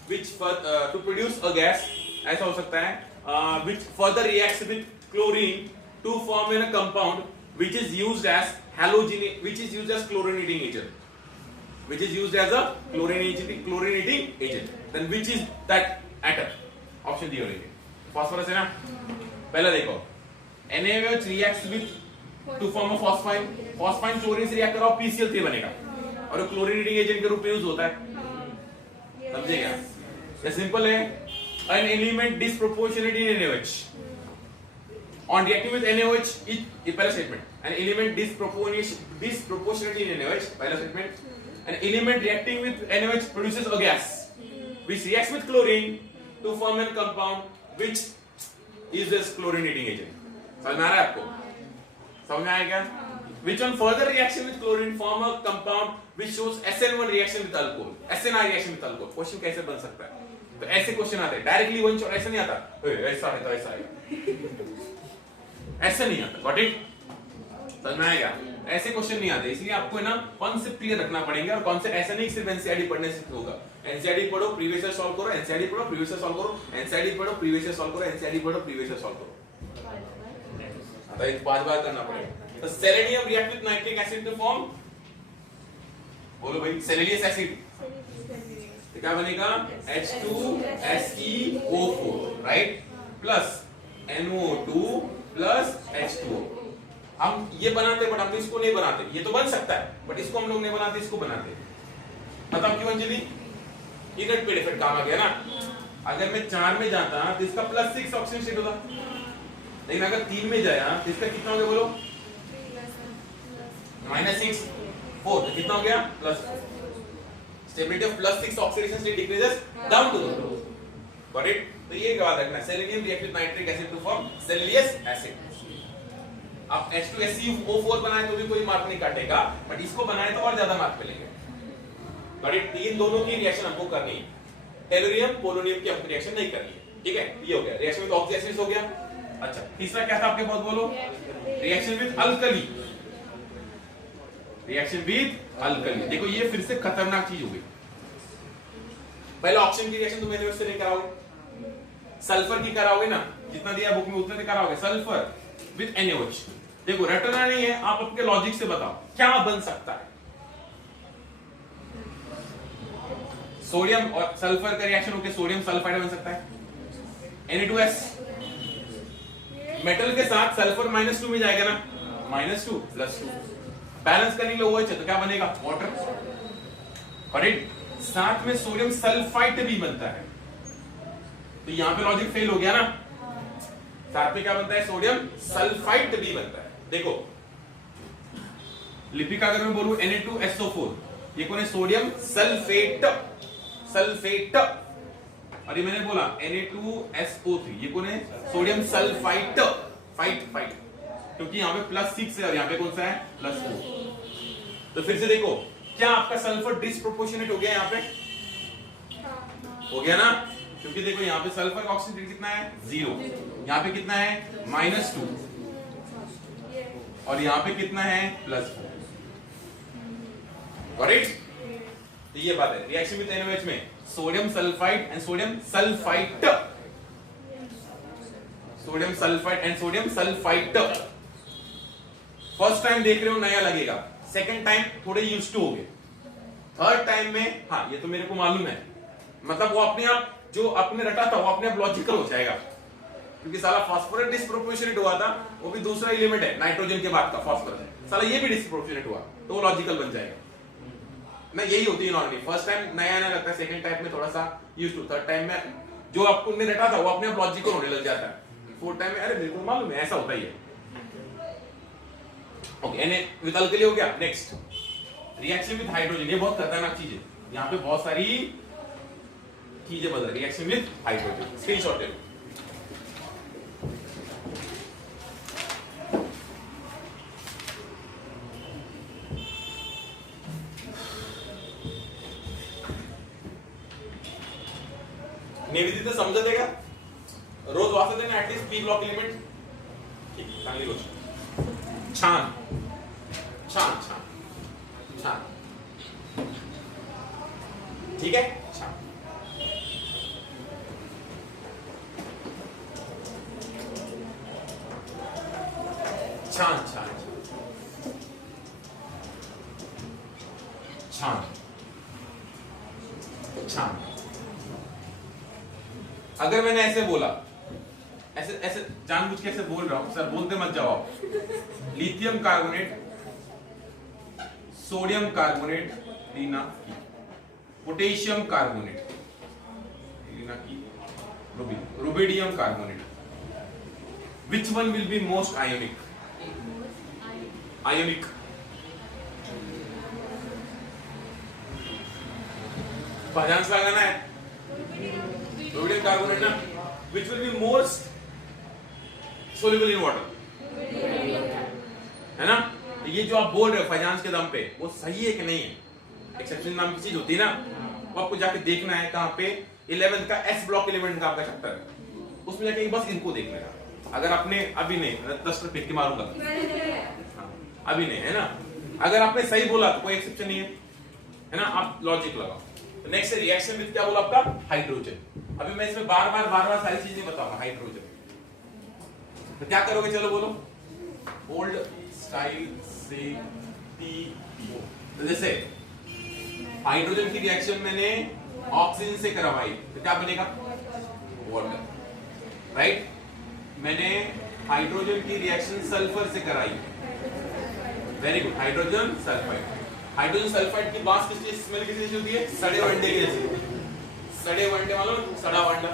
to produce a gas, ऐसा हो सकता है which further reacts with chlorine to form in a compound which is used as chlorinating agent, which is used as a chlorinating agent, then which is that atom? Option दिए होंगे। Phosphorus है ना? पहला देखो, NaOH reacts with to form a phosphine, phosphine chlorine से react कराओ PCl3 बनेगा और वो क्लोरीनेटिंग एजेंट के रूप में यूज होता है। समझे क्या? ये सिंपल है। An element disproportionate in NaOH on reacting with NaOH, ये पहला statement. An element disproportionate in NaOH, पहला statement. An element reacting with NaOH produces a gas which reacts with chlorine to form a compound which is this chlorinating agent। समझ में आ रहा है आपको? समझ में आया क्या? Which on further reaction with chlorine form a compound which shows SN1 reaction with alcohol, SNI reaction with alcohol। Question कैसे बन सकता है? तो ऐसे क्वेश्चन आते हैं, डायरेक्टली वन शॉट ऐसा नहीं आता, ऐसा है तो ऐसा आएगा, ऐसा नहीं आता। Got it? समझ में आएगा? ऐसे क्वेश्चन नहीं आते, इसलिए आपको है ना कॉन्सेप्ट क्लियर रखना पड़ेगा। और कॉन्सेप्ट ऐसा नहीं सिर्फ एनसीईआरटी पढ़ने से होगा। एनसीईआरटी पढ़ो, प्रीवियस ईयर सॉल्व करो, एनसीईआरटी पढ़ो, प्रीवियस ईयर सॉल्व करो, एनसीईआरटी पढ़ो, प्रीवियस ईयर सॉल्व करो, एनसीईआरटी पढ़ो, प्रीवियस ईयर सॉल्व करो। आता है 5 बार करना पड़ेगा। तो selenium react with nitric acid to form, बोलो भाई, सेलेनियस एसिड, तो क्या बनेगा? H2SeO4, right, plus NO2 plus H2O। हम ये बनाते बट हम इसको नहीं बनाते, ये तो बन सकता है बट इसको हम लोग नहीं बनाते, इसको बनाते। मतलब क्यों अंजलि? इनट पे इफेक्ट काम आ गया ना। अगर मैं 4 में जाता तो इसका +6 ऑक्सीजन स्टेट होता, लेकिन अगर 3 में जाया तो इसका कितना हो गया बोलो? -6 4, तो कितना हो गया? +4। Stability of +6 oxidation state decreases down to 0। Got it? तो ये याद रखना, selenium react with nitric acid to form selenious acid. आप H2SeO4 बनाए तो भी कोई मार्क नहीं काटेगा, बट इसको बनाए तो और ज्यादा मार्क मिलेंगे। Got it? तीन दोनों की रिएक्शन हमको करनी है, टेलुरियम पोलोनियम की हमको रिएक्शन नहीं करनी है। ठीक है, ये हो गया रिएक्शन विद ऑक्सीडेशन हो गया। अच्छा, तीसरा क्या था आपके पास बोलो? Reaction with alkali, reaction with alkali. देखो ये फिर से खतरनाक चीज हो गई। पहले ऑक्सीजन की रिएक्शन तुम एनएच से नहीं कराओगे, सल्फर की कराओगे ना, जितना दिया बुक में उतना से कराओगे। सल्फर विद NaOH, देखो रटना नहीं है, आप अपने लॉजिक से बताओ क्या बन सकता है। सोडियम और सल्फर का रिएक्शन होकर सोडियम सल्फाइड बन सकता है, Na2S। मेटल के साथ सल्फर -2 में जाएगा ना, -2 +2, बैलेंस करने के लिए OH है तो क्या बनेगा? वाटर। करेक्ट? साथ में सोडियम सल्फाइड भी बनता है, तो यहां पे लॉजिक फेल हो गया ना। साथ में क्या बनता है? सोडियम सल्फाइड भी बनता है। देखो लिपि का अगर मैं बोलूं Na2SO4, ये कौन है? Sodium sulphate, sulphate. और ये मैंने बोला Na2SO3, ये कौन है? सोडियम सल्फाइड, फाइट, क्योंकि यहाँ पे +6 है और यहाँ पे कौन सा है? +4। तो फिर से देखो, क्या आपका सल्फर डिस्प्रोपोर्शनेट हो गया? यहाँ पे हो गया ना, क्योंकि देखो यहाँ पे सल्फर का ऑक्सीजन कितना है? 0। यहाँ पे कितना है? -2, और यहाँ पे कितना है? +4। करेक्ट? तो ये बात है रिएक्शन विद NaOH में sodium sulphide and sodium sulphide, sodium sulphide and sodium sulphide. First time देख रहे हो नया लगेगा, सेकंड टाइम थोड़े यूज्ड टू हो गए, थर्ड टाइम में हाँ ये तो मेरे को मालूम है, मतलब वो अपने आप जो अपने रटा था वो अपने आप लॉजिकल हो जाएगा, क्योंकि साला फास्फोरस डिस्प्रोपोर्शनेट हुआ था, वो भी दूसरा एलिमेंट है नाइट्रोजन के बाद का फास्फोरस, साला ये भी डिस्प्रोपोर्शनेट हुआ तो वो लॉजिकल बन जाएगा ना। यही होती है नॉर्मली, फर्स्ट टाइम नया नया लगता है, सेकंड टाइम में थोड़ा सा यूज्ड टू, थर्ड टाइम में जो आपको ने रटा था वो अपने आप लॉजिकल होने लग जाता है, फोर्थ टाइम में अरे मेरे को मालूम है ऐसा होता ही है। ओके, Na विद अल्कली हो गया। नेक्स्ट रिएक्शन विद हाइड्रोजन, ये बहुत खतरनाक चीज है, यहाँ पे बहुत सारी चीजें बदल। रिएक्शन विद हाइड्रोजन, स्क्रीनशॉट ले लो। समजत आहे का? रोज वाचत आहे ना ऍटलीस्ट पी ब्लॉक एलिमेंट? ठीक, चांगली गोष्ट. छान छान छान छान. ठीक आहे, छान. छान छान छान छान. अगर मैंने ऐसे बोला, ऐसे ऐसे जानबूझ के ऐसे बोल रहा हूं, सर बोलते मत जाओ आप. Lithium carbonate, sodium carbonate, Reena की, पोटेशियम कार्बोनेट, रीना की, rubidium carbonate. Which one will be most ionic? Ionic. पहचान लगाना है. रुबिडियम कार्बोनेट ना. Which will be most soluble in water? है ना? ये जो आप बोल रहे हो फाइनेंस के दम पे, वो सही है कि नहीं है? एक्सेप्शन नाम की चीज होती है ना, वो आपको जाके देखना है कहाँ पे. 11th का एस ब्लॉक एलिमेंट का आपका चैप्टर है, उसमें जाके बस इनको देखना है. अगर आपने अभी नहीं, 10 फेंक के मारूंगा. अभी नहीं है ना. अगर आपने सही बोला तो कोई एक्सेप्शन नहीं है ना. आप लॉजिक लगाओ. नेक्स्ट रिएक्शन विद क्या बोला आपका? हाइड्रोजन. अभी मैं इसमें बार बार सारी चीजें बताऊंगा. हाइड्रोजन तो क्या करोगे? चलो बोलो. ओल्ड स्टाइल से TO. तो जैसे हाइड्रोजन की रिएक्शन मैंने ऑक्सीजन से करवाई तो क्या बनेगा? वाटर. राइट. मैंने हाइड्रोजन की रिएक्शन सल्फर से कराई. Very good. Hydrogen sulphide. Hydrogen sulphide की बात किसकी स्मेल किसकी होती है? सड़े वंडे की जैसी. सड़े वंडे मालूम? सड़ा वंडा.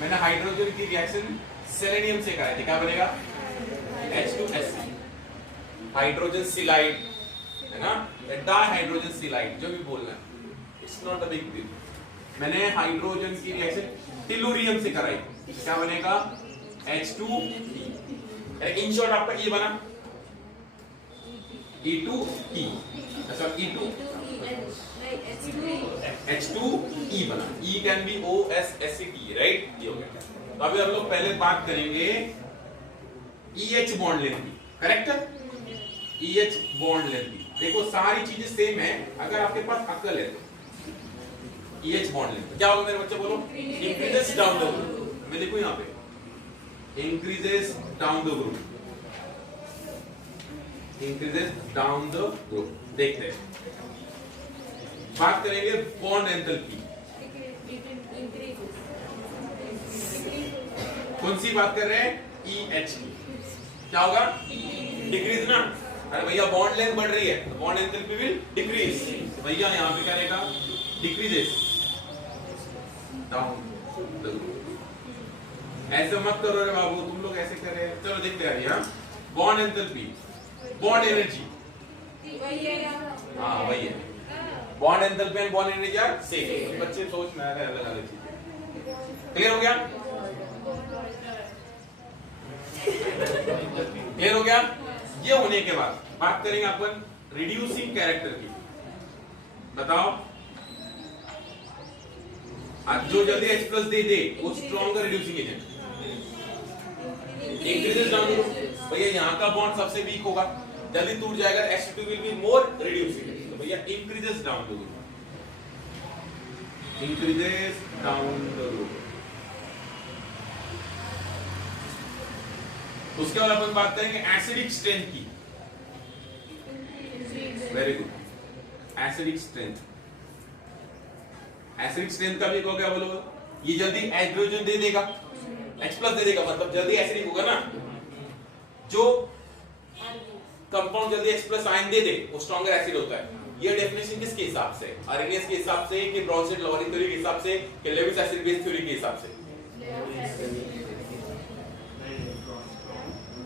मैंने हाइड्रोजन की रिएक्शन सेलेनियम से कराई थी, क्या बनेगा? H2SC. हाइड्रोजन सिलाइड है ना, डाइहाइड्रोजन सिलाइड, जो भी बोलना है, it's not a big deal. मैंने हाइड्रोजन की रिएक्शन टेलुरियम से कराई, क्या बनेगा? H2E. इन शॉर्ट आपका ये बना E2E. H2E बना. E can be OSSET, right? ये हो गया. तो अभी हम लोग पहले बात करेंगे EH बॉन्ड लेंथ की. करेक्ट? EH बॉन्ड लेंथ की. देखो सारी चीजें सेम है अगर आपके पास अक्ल है. EH बॉन्ड लेंथ क्या होगा मेरे बच्चे? बोलो. Increases down the group. मैं देखो यहाँ पे increases down the group. Increases down the group. देखते हैं. बात करेंगे बॉन्ड एंथैल्पी. कौन सी बात कर रहे हैं? EH की. क्या होगा? डिक्रीज ना. अरे भैया बॉन्ड लेंथ बढ़ रही है तो बॉन्ड एंथैल्पी विल डिक्रीज. भैया यहाँ पे क्या रहेगा? Decreases down the group. ऐसे मत करो रे बाबू, तुम लोग ऐसे कर रहे हैं. चलो देखते हैं. हाँ, बॉन्ड एंथैल्पी, बॉन्ड एनर्जी. हाँ वही है. Bond enthalpy and bond energy are same. बच्चे सोच में आ रहे हैं अलग अलग चीजें. क्लियर हो गया? क्लियर हो गया? ये होने के बाद बात करेंगे अपन रिड्यूसिंग कैरेक्टर की. बताओ. जो जल्दी H+ दे वो stronger reducing agent. Increases down the group. भैया यहाँ का बॉन्ड सबसे वीक होगा, जल्दी टूट जाएगा. H2 will be more reducing. तो भैया increases down the group. Increases down the group. उसके बाद अपन बात करेंगे एसिडिक स्ट्रेंथ की. Very good. Acidic strength. Acidic strength का भी क्या बोलो? ये जल्दी हाइड्रोजन दे देगा, H+ दे देगा, मतलब जल्दी एसिडिक होगा ना. जो कंपाउंड जल्दी H+ आयन दे दे वो स्ट्रॉन्गर एसिड होता है. ये डेफिनेशन किसके हिसाब से? आरएनएस के हिसाब से, कि ब्रॉन्सेट लॉरी थ्योरी के हिसाब से, कि लेविस एसिड बेस थ्योरी के हिसाब से?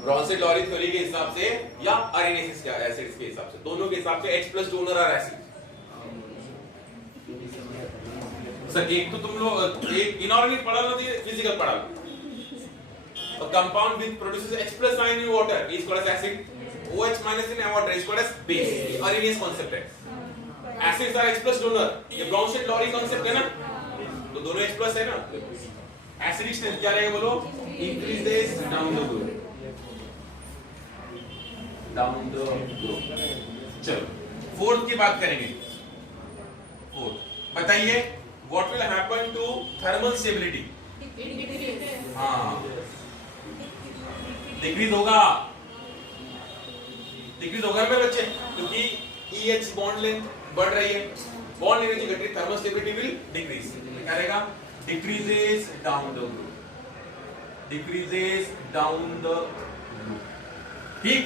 ब्रॉन्सेट लॉरी थ्योरी के हिसाब से या आरएनएस एसिड्स के हिसाब से? दोनों के हिसाब से H+ डोनर और एसिड. सर एक तो तुम लोग एक इनऑर्गेनिक पढ़ा लो, फिजिकल पढ़ा लो. A compound which produces H+ ion in water is called as acid. OH- in water is called as base. Arrhenius concept है. Acids are H+ donor. ये Brown-Shade-Lowry concept है ना. तो दोनों H प्लस है ना, एसिडिक स्ट्रेंथ क्या रहेगा बोलो, increases down the group, down the group. चलो फोर्थ की बात करेंगे। फोर्थ बताइए, what will happen to thermal stability? हाँ डिक्रीज होगा, डिक्रीज होगा मेरे बच्चे, क्योंकि EH बॉन्ड लेंथ बढ़ रही है, बॉन्ड एनर्जी घट रही है, थर्मल स्टेबिलिटी विल डिक्रीज। क्या रहेगा, decreases down the group, decreases down the group. ठीक,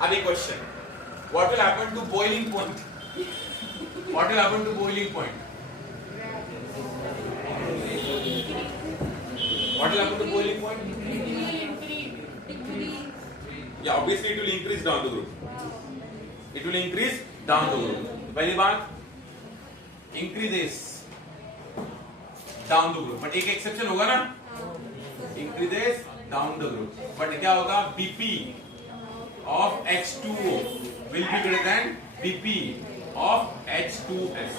अब एक question, what will happen to boiling point? What will happen to boiling point? What will happen to boiling point? Yeah, obviously it will increase down the group. It will increase down the group. पहली बात, increases down the group. But एक exception होगा ना? Increases down the group. But क्या होगा? BP of H2O will be greater than BP of H2S.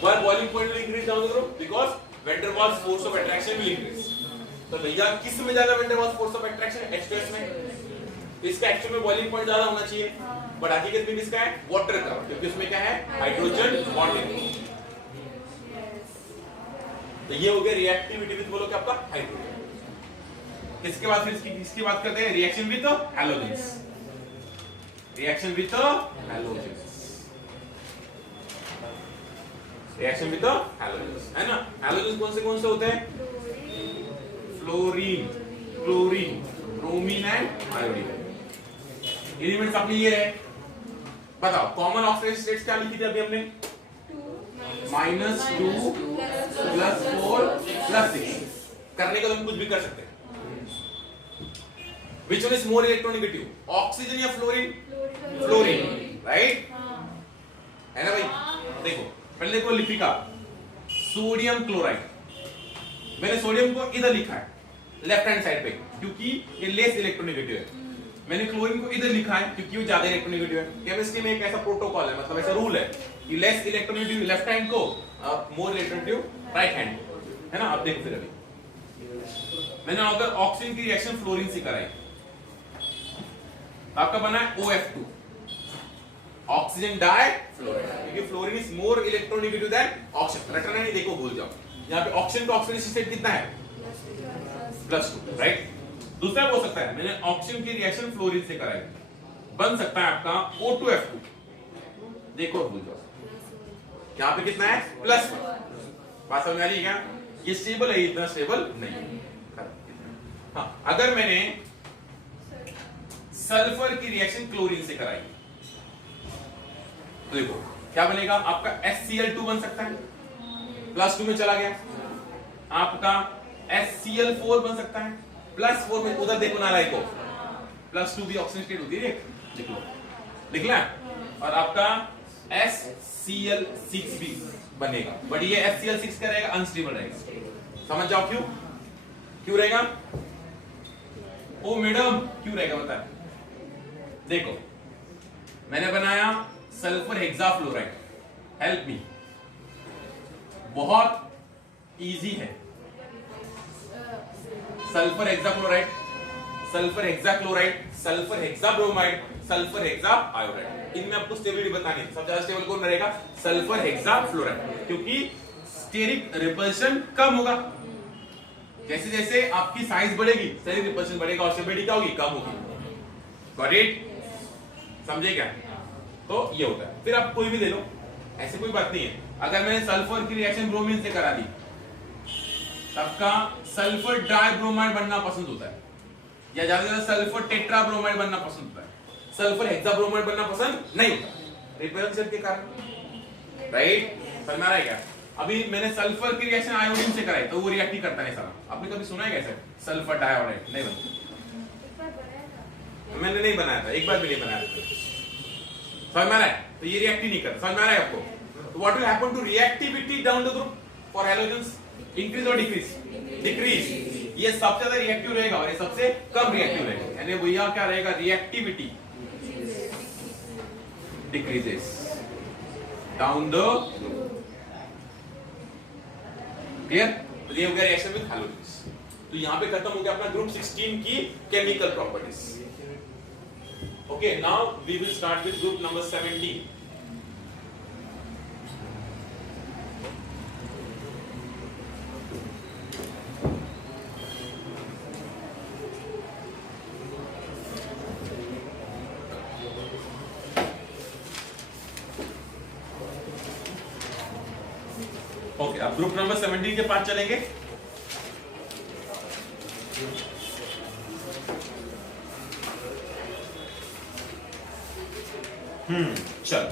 Why boiling point will increase down the group? Because van der Waals force of attraction will increase. तो भैया किस में ज्यादा van der Waals force of attraction? H2S में। इसका actual में boiling point ज्यादा होना चाहिए, बट हकीकत में किसका है? वाटर का, क्योंकि उसमें क्या है? Hydrogen bonding. तो ये हो गया रिएक्टिविटी विद, बोलो क्या आपका? हाइड्रोजन। इसके बाद फिर इसकी बात करते हैं, reaction with halogens. Reaction with halogens, reaction with halogens, है ना? हैलोजेंस कौन से होते हैं? Fluorine, chlorine, bromine and iodine. Elements अपने ये है। बताओ कॉमन ऑक्सीडेशन स्टेट्स क्या लिखी थी अभी हमने? -2 +4 +6। करने का तो हम कुछ भी कर सकते हैं। Which one is more electronegative? Oxygen या फ्लोरीन? Fluorine, right? है ना भाई? देखो पहले देखो लिपिका, सोडियम क्लोराइड। मैंने सोडियम को इधर लिखा है लेफ्ट हैंड साइड पे, क्योंकि ये लेस इलेक्ट्रोनेगेटिव है। मैंने क्लोरीन को इधर लिखा है क्योंकि वो ज्यादा इलेक्ट्रोनेगेटिव है। केमिस्ट्री में एक ऐसा प्रोटोकॉल है, मतलब ऐसा रूल है कि लेस इलेक्ट्रोनेगेटिव लेफ्ट हैंड को, मोर इलेक्ट्रोनेगेटिव राइट हैंड, है ना? अब देखो फिर अभी मैंने अगर ऑक्सीजन की रिएक्शन फ्लोरीन से कराई, आपका बना है OF2, ऑक्सीजन डाई फ्लोराइड, क्योंकि fluorine is more electronegative than oxygen. रटना नहीं, देखो भूल जाओ। यहाँ पे ऑक्सीजन का ऑक्सीडेशन स्टेट कितना है? +2, राइट? दूसरा हो सकता है, मैंने ऑक्सीजन की रिएक्शन फ्लोरीन से कराई, बन सकता है आपका O2F2। देखो भूल जाओ, यहाँ पे कितना है? +1। बात समझ आ रही है क्या? ये स्टेबल है, इतना स्टेबल नहीं। हाँ, अगर मैंने सल्फर की रिएक्शन क्लोरीन से कराई तो देखो क्या बनेगा? आपका HCl2 बन सकता है, +2 में चला गया। आपका HCl4 बन सकता है, +4 में। उधर देखो नारायण को, +2 भी ऑक्सीजन स्टेट होती है, देख लो, लिख लिया। और आपका HCl6 भी बनेगा, बट ये HCl6 क्या रहेगा? अनस्टेबल रहेगा। समझ जाओ क्यों? क्यों रहेगा? ओ मैडम क्यों रहेगा बता? देखो मैंने बनाया सल्फर हेक्साफ्लोराइड, हेल्प मी, बहुत इजी है। Sulphur hexafluoride, sulphur hexachloride, sulphur hexabromide, sulphur hexaiodide, इनमें आपको स्टेबिलिटी बतानी है। सबसे ज्यादा स्टेबल कौन रहेगा? सल्फर हेक्साफ्लोराइड, क्योंकि स्टेरिक रिपल्शन कम होगा। जैसे जैसे आपकी साइज बढ़ेगी स्टेरिक रिपल्शन बढ़ेगा और स्टेबिलिटी क्या होगी? कम होगी। Got it? समझे क्या? तो ये होता है। फिर आप कोई भी ले लो, ऐसे कोई बात नहीं है। अगर मैंने सल्फर की रिएक्शन ब्रोमीन से करा दी, सबका सल्फर डाइब्रोमाइड बनना पसंद होता है, या ज्यादा से ज्यादा सल्फर टेट्राब्रोमाइड बनना पसंद होता है, सल्फर हेक्साब्रोमाइड बनना पसंद नहीं होता रिपल्शन के कारण, राइट? समझ में आ रहा है क्या? अभी मैंने सल्फर की रिएक्शन आयोडीन से कराई तो वो रिएक्ट नहीं करता है सारा। आपने कभी सुना है कैसे? सल्फर डाइऑक्साइड नहीं बनता। मैंने नहीं बनाया था, एक बार भी नहीं बनाया था। समझ में आ रहा है? तो ये रिएक्ट ही नहीं करता। समझ में आ रहा है आपको? तो what will happen to reactivity down the group for halogens? Increase और डिक्रीज? डिक्रीज। ये सबसे ज्यादा रिएक्टिव रहेगा और ये सबसे कम रिएक्टिव रहेगा, यानी भैया क्या रहेगा? Reactivity decreases down the group. Clear? ये हो गया रिएक्शन विद हैलोजेंस। तो यहाँ पे खत्म हो गया अपना ग्रुप 16 की chemical properties. Okay, now we will start with group number 17। Okay, अब ग्रुप नंबर 17 के पास चलेंगे। चल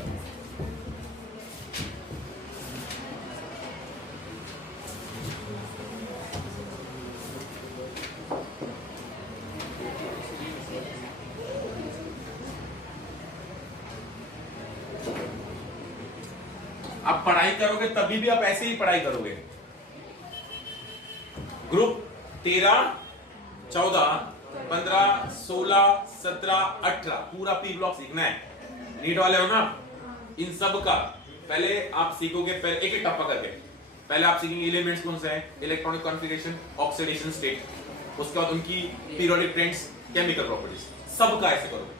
आप पढ़ाई करोगे तभी भी आप ऐसे ही पढ़ाई करोगे। ग्रुप 13, 14, 15, 16, 17, 18 पूरा पी ब्लॉक सीखना है। नीट वाले हो ना, इन सब का पहले आप सीखोगे, पहले एक एक टप्पा करके। पहले आप सीखेंगे एलिमेंट्स कौन से हैं, इलेक्ट्रॉनिक कॉन्फ़िगरेशन, ऑक्सीडेशन स्टेट, उसके बाद उनकी पीरियोडिक ट्रेंड्स, केमिकल प्रॉपर्टीज, सब का ऐसे करोगे।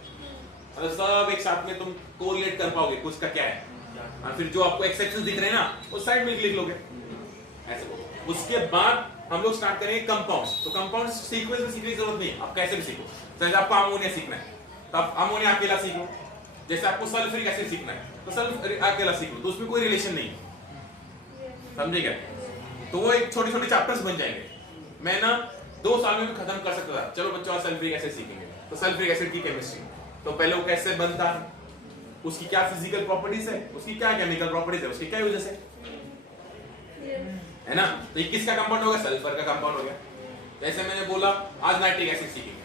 मतलब सब एक साथ में तुम कोरिलेट कर पाओगे कुछ का क्या है। फिर जो आपको एक्सेप्शंस दिख रहे हैं ना, वो साइड में लिख लोगे ऐसे बोलो। उसके बाद हम लोग स्टार्ट करेंगे कंपाउंड्स। तो कंपाउंड्स सीक्वेंस में सीखने की जरूरत नहीं, आप कैसे भी सीखो। जैसे आपको अमोनिया सीखना है तो आप अमोनिया अकेला सीखो। जैसे आपको सल्फ्यूरिक एसिड सीखना है तो सल्फ्यूरिक अकेला सीखो, तो उसमें कोई रिलेशन नहीं है, समझे क्या? तो वो एक छोटे छोटे चैप्टर्स बन जाएंगे। मैं ना 2 साल में भी खत्म कर सकता था। चलो बच्चों, सल्फ्यूरिक एसिड सीखेंगे तो सल्फ्यूरिक एसिड की केमिस्ट्री, तो पहले वो कैसे बनता है, उसकी क्या फिजिकल प्रॉपर्टीज है, उसकी क्या केमिकल प्रॉपर्टीज है, उसकी क्या यूजेस है ना। तो ये किसका कंपाउंड हो गया, सल्फर का कंपाउंड हो गया। जैसे मैंने बोला आज नाइट्रिक एसिड सीखेंगे,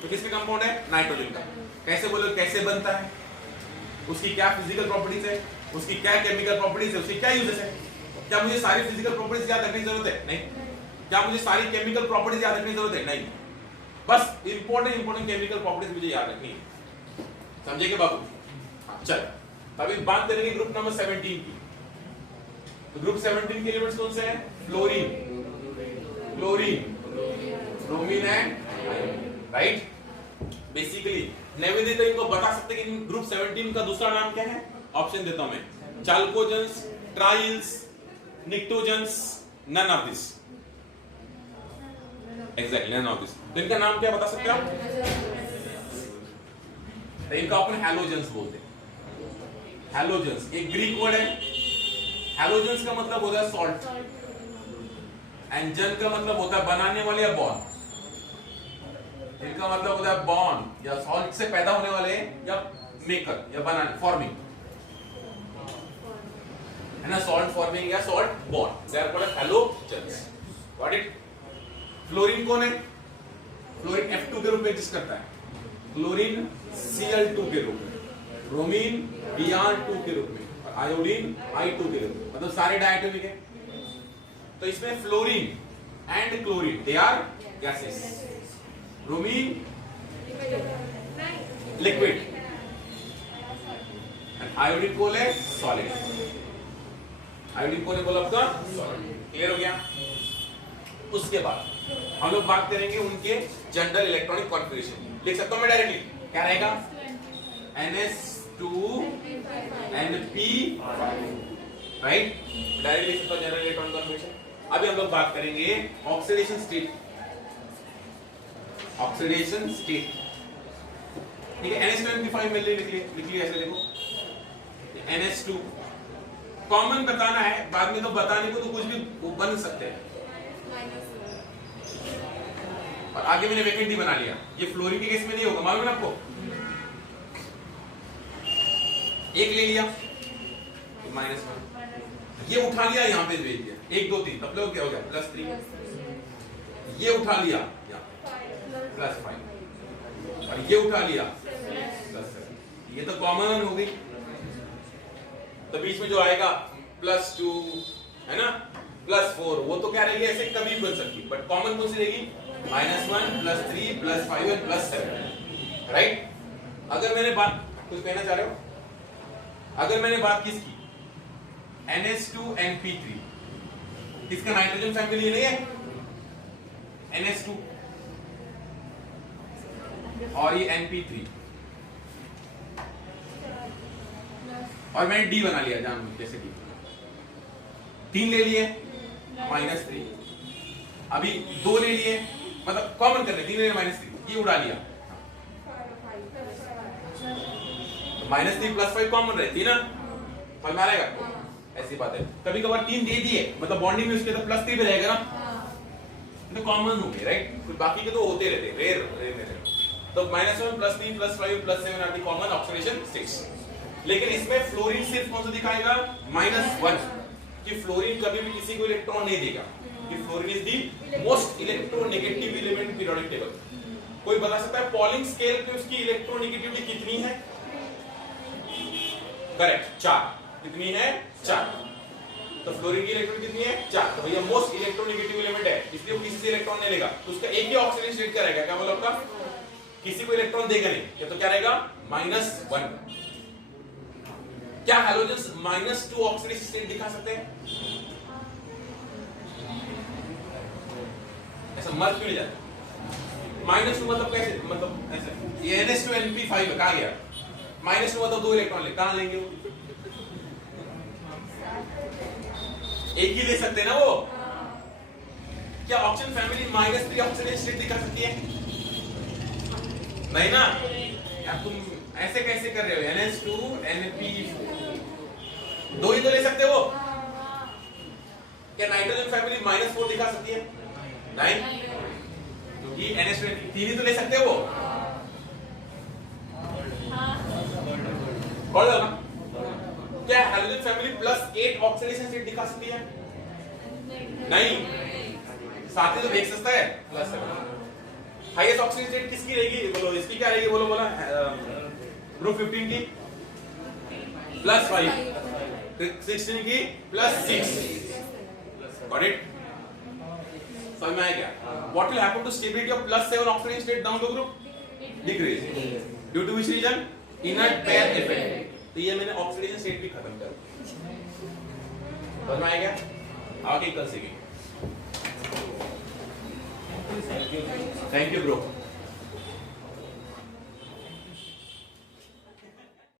तो किसका कंपाउंड है, नाइट्रोजन का। कैसे बोलो, कैसे बनता है, उसकी क्या फिजिकल प्रॉपर्टीज है, उसकी क्या केमिकल प्रॉपर्टीज है, उसकी क्या यूजेस है। क्या मुझे सारी फिजिकल प्रॉपर्टीज याद रखने की जरूरत है, नहीं। क्या मुझे सारी केमिकल प्रॉपर्टीज याद रखने की जरूरत है, नहीं। बस इंपॉर्टेंट केमिकल प्रॉपर्टीज मुझे याद रखनी है, समझे के बाबू। चल अभी बात करेंगे ग्रुप नंबर 17 की। तो ग्रुप 17 के एलिमेंट्स कौन से हैं, fluorine, bromine and right. Basically Nivedita इनको बता सकते कि ग्रुप 17 का दूसरा नाम क्या है, ऑप्शन देता हूं मैं, chalcogens, triels, pnictogens, none of this. Exactly none of this. तो इनका नाम क्या बता सकते हो आप? तो इनका अपन हैलोजेंस बोलते हैं। हैलोजेंस एक ग्रीक वर्ड है। हैलोजेंस का मतलब होता है सॉल्ट, एंड जन का मतलब होता है बनाने वाले या बॉर्न। इनका मतलब होता है बॉर्न या सॉल्ट से पैदा होने वाले या मेकर या बनाने, फॉर्मिंग, है ना, सॉल्ट फॉर्मिंग या salt born, they are called halogens. Got it. Fluorine कौन है, फ्लोरीन F2 के रूप में एग्जिस्ट करता है, क्लोरीन Cl2 के रूप में, ब्रोमीन Br2 के रूप में, और आयोडीन I2 के रूप में, मतलब सारे डायटोमिक है। तो इसमें fluorine and chlorine they are gases, bromine liquid and iodine कोल है सॉलिड। आयोडीन कोल बोला आपका सॉलिड। क्लियर हो गया। उसके बाद हम लोग बात करेंगे उनके जनरल इलेक्ट्रॉनिक कॉन्फ़िगरेशन। लिख सकता हूं मैं डायरेक्टली, क्या रहेगा, NS2NP, राइट। डायरेक्टली लिख सकता हूं जनरल इलेक्ट्रॉनिक कॉन्फ़िगरेशन। अभी हम लोग बात करेंगे ऑक्सीडेशन स्टेट। ऑक्सीडेशन स्टेट, ठीक है। NS2NP5 में लिख लिया, ऐसे देखो NS2 कॉमन बताना है, बाद में तो बताने को तो कुछ भी बन सकते हैं, और आगे मैंने वेकेंट ही बना लिया। ये फ्लोरीन के केस में नहीं होगा, मालूम है आपको। एक ले लिया तो -1, ये उठा लिया यहाँ पे भेज दिया, 1 2 3, तब लोग क्या हो गया +3। ये उठा लिया +5, और ये उठा लिया +7। ये तो कॉमन हो गई। तो बीच में जो आएगा +2 है ना, +4, वो तो क्या रहेगी, ऐसे कभी भी बन सकती, बट कॉमन कौन सी रहेगी, -1 +3 +5 और +7, राइट। अगर मैंने बात, कुछ कहना चाह रहे हो, अगर मैंने बात किसकी, NS2NP3, किसका नाइट्रोजन फैमिली नहीं है? NH2 और ये NP3 और मैंने D बना लिया जान जैसे कि 3 ले लिए -3 अभी 2 ले लिए मतलब कॉमन कर रहे 3 ले -3 ये उड़ा लिया -3 +5 कॉमन रहती ना समझ में आएगा ऐसी बात है कभी कभार 3 दे दिए मतलब बॉन्डिंग में उसके तो +3 भी रहेगा ना तो कॉमन हो गए राइट फिर बाकी के तो होते रहते रेयर तो -1 +3 +5 +7 आर द कॉमन ऑक्सीडेशन 6 लेकिन इसमें फ्लोरीन सिर्फ कौन सा दिखाएगा -1 कि फ्लोरीन कभी भी किसी को इलेक्ट्रॉन नहीं देगा कि fluorine is the most electronegative element periodic table कोई बता सकता है पॉलिंग स्केल पे उसकी इलेक्ट्रोनेगेटिविटी कितनी है करेक्ट 4 कितनी है 4 तो फ्लोरीन की इलेक्ट्रॉन कितनी है 4 तो भैया मोस्ट इलेक्ट्रोनेगेटिव एलिमेंट है इसलिए वो किसी से इलेक्ट्रॉन नहीं लेगा तो उसका एक ही ऑक्सीजन स्टेट क्या रहेगा क्या मतलब आपका किसी को इलेक्ट्रॉन देगा नहीं तो क्या रहेगा -1 क्या हैलोजेंस -2 ऑक्सीडेशन स्टेट दिखा सकते हैं ऐसा मर क्यों नहीं जाता -2 मतलब कैसे मतलब ऐसे ये NH2NP5 है कहां गया -2 मतलब 2 इलेक्ट्रॉन ले कहां लेंगे वो एक ही ले सकते हैं ना वो क्या ऑक्सीजन फैमिली -3 ऑक्सीडेशन स्टेट दिखा सकती है नहीं ना यार तुम ऐसे कैसे कर रहे हो NH2NP4 दो ही तो ले सकते हो क्या नाइट्रोजन फैमिली -4 दिखा सकती है नहीं क्योंकि NH2 तीन ही तो ले सकते हो कौन होगा क्या हाइड्रोजन फैमिली +8 ऑक्सीडेशन स्टेट दिखा सकती है नहीं साथ ही तो देख सकता है +7 हाईएस्ट ऑक्सीडेशन स्टेट किसकी रहेगी बोलो इसकी क्या रहेगी बोलो बोला ग्रुप 15 की +5 16 की +6 गॉट इट समझ में आया क्या what will happen to stability of +7 oxidation state down the group decrease due to which reason inert pair effect तो ये मैंने ऑक्सीडेशन स्टेट भी खत्म कर दिया समझ में आया क्या आगे कल सीखेंगे थैंक यू ब्रो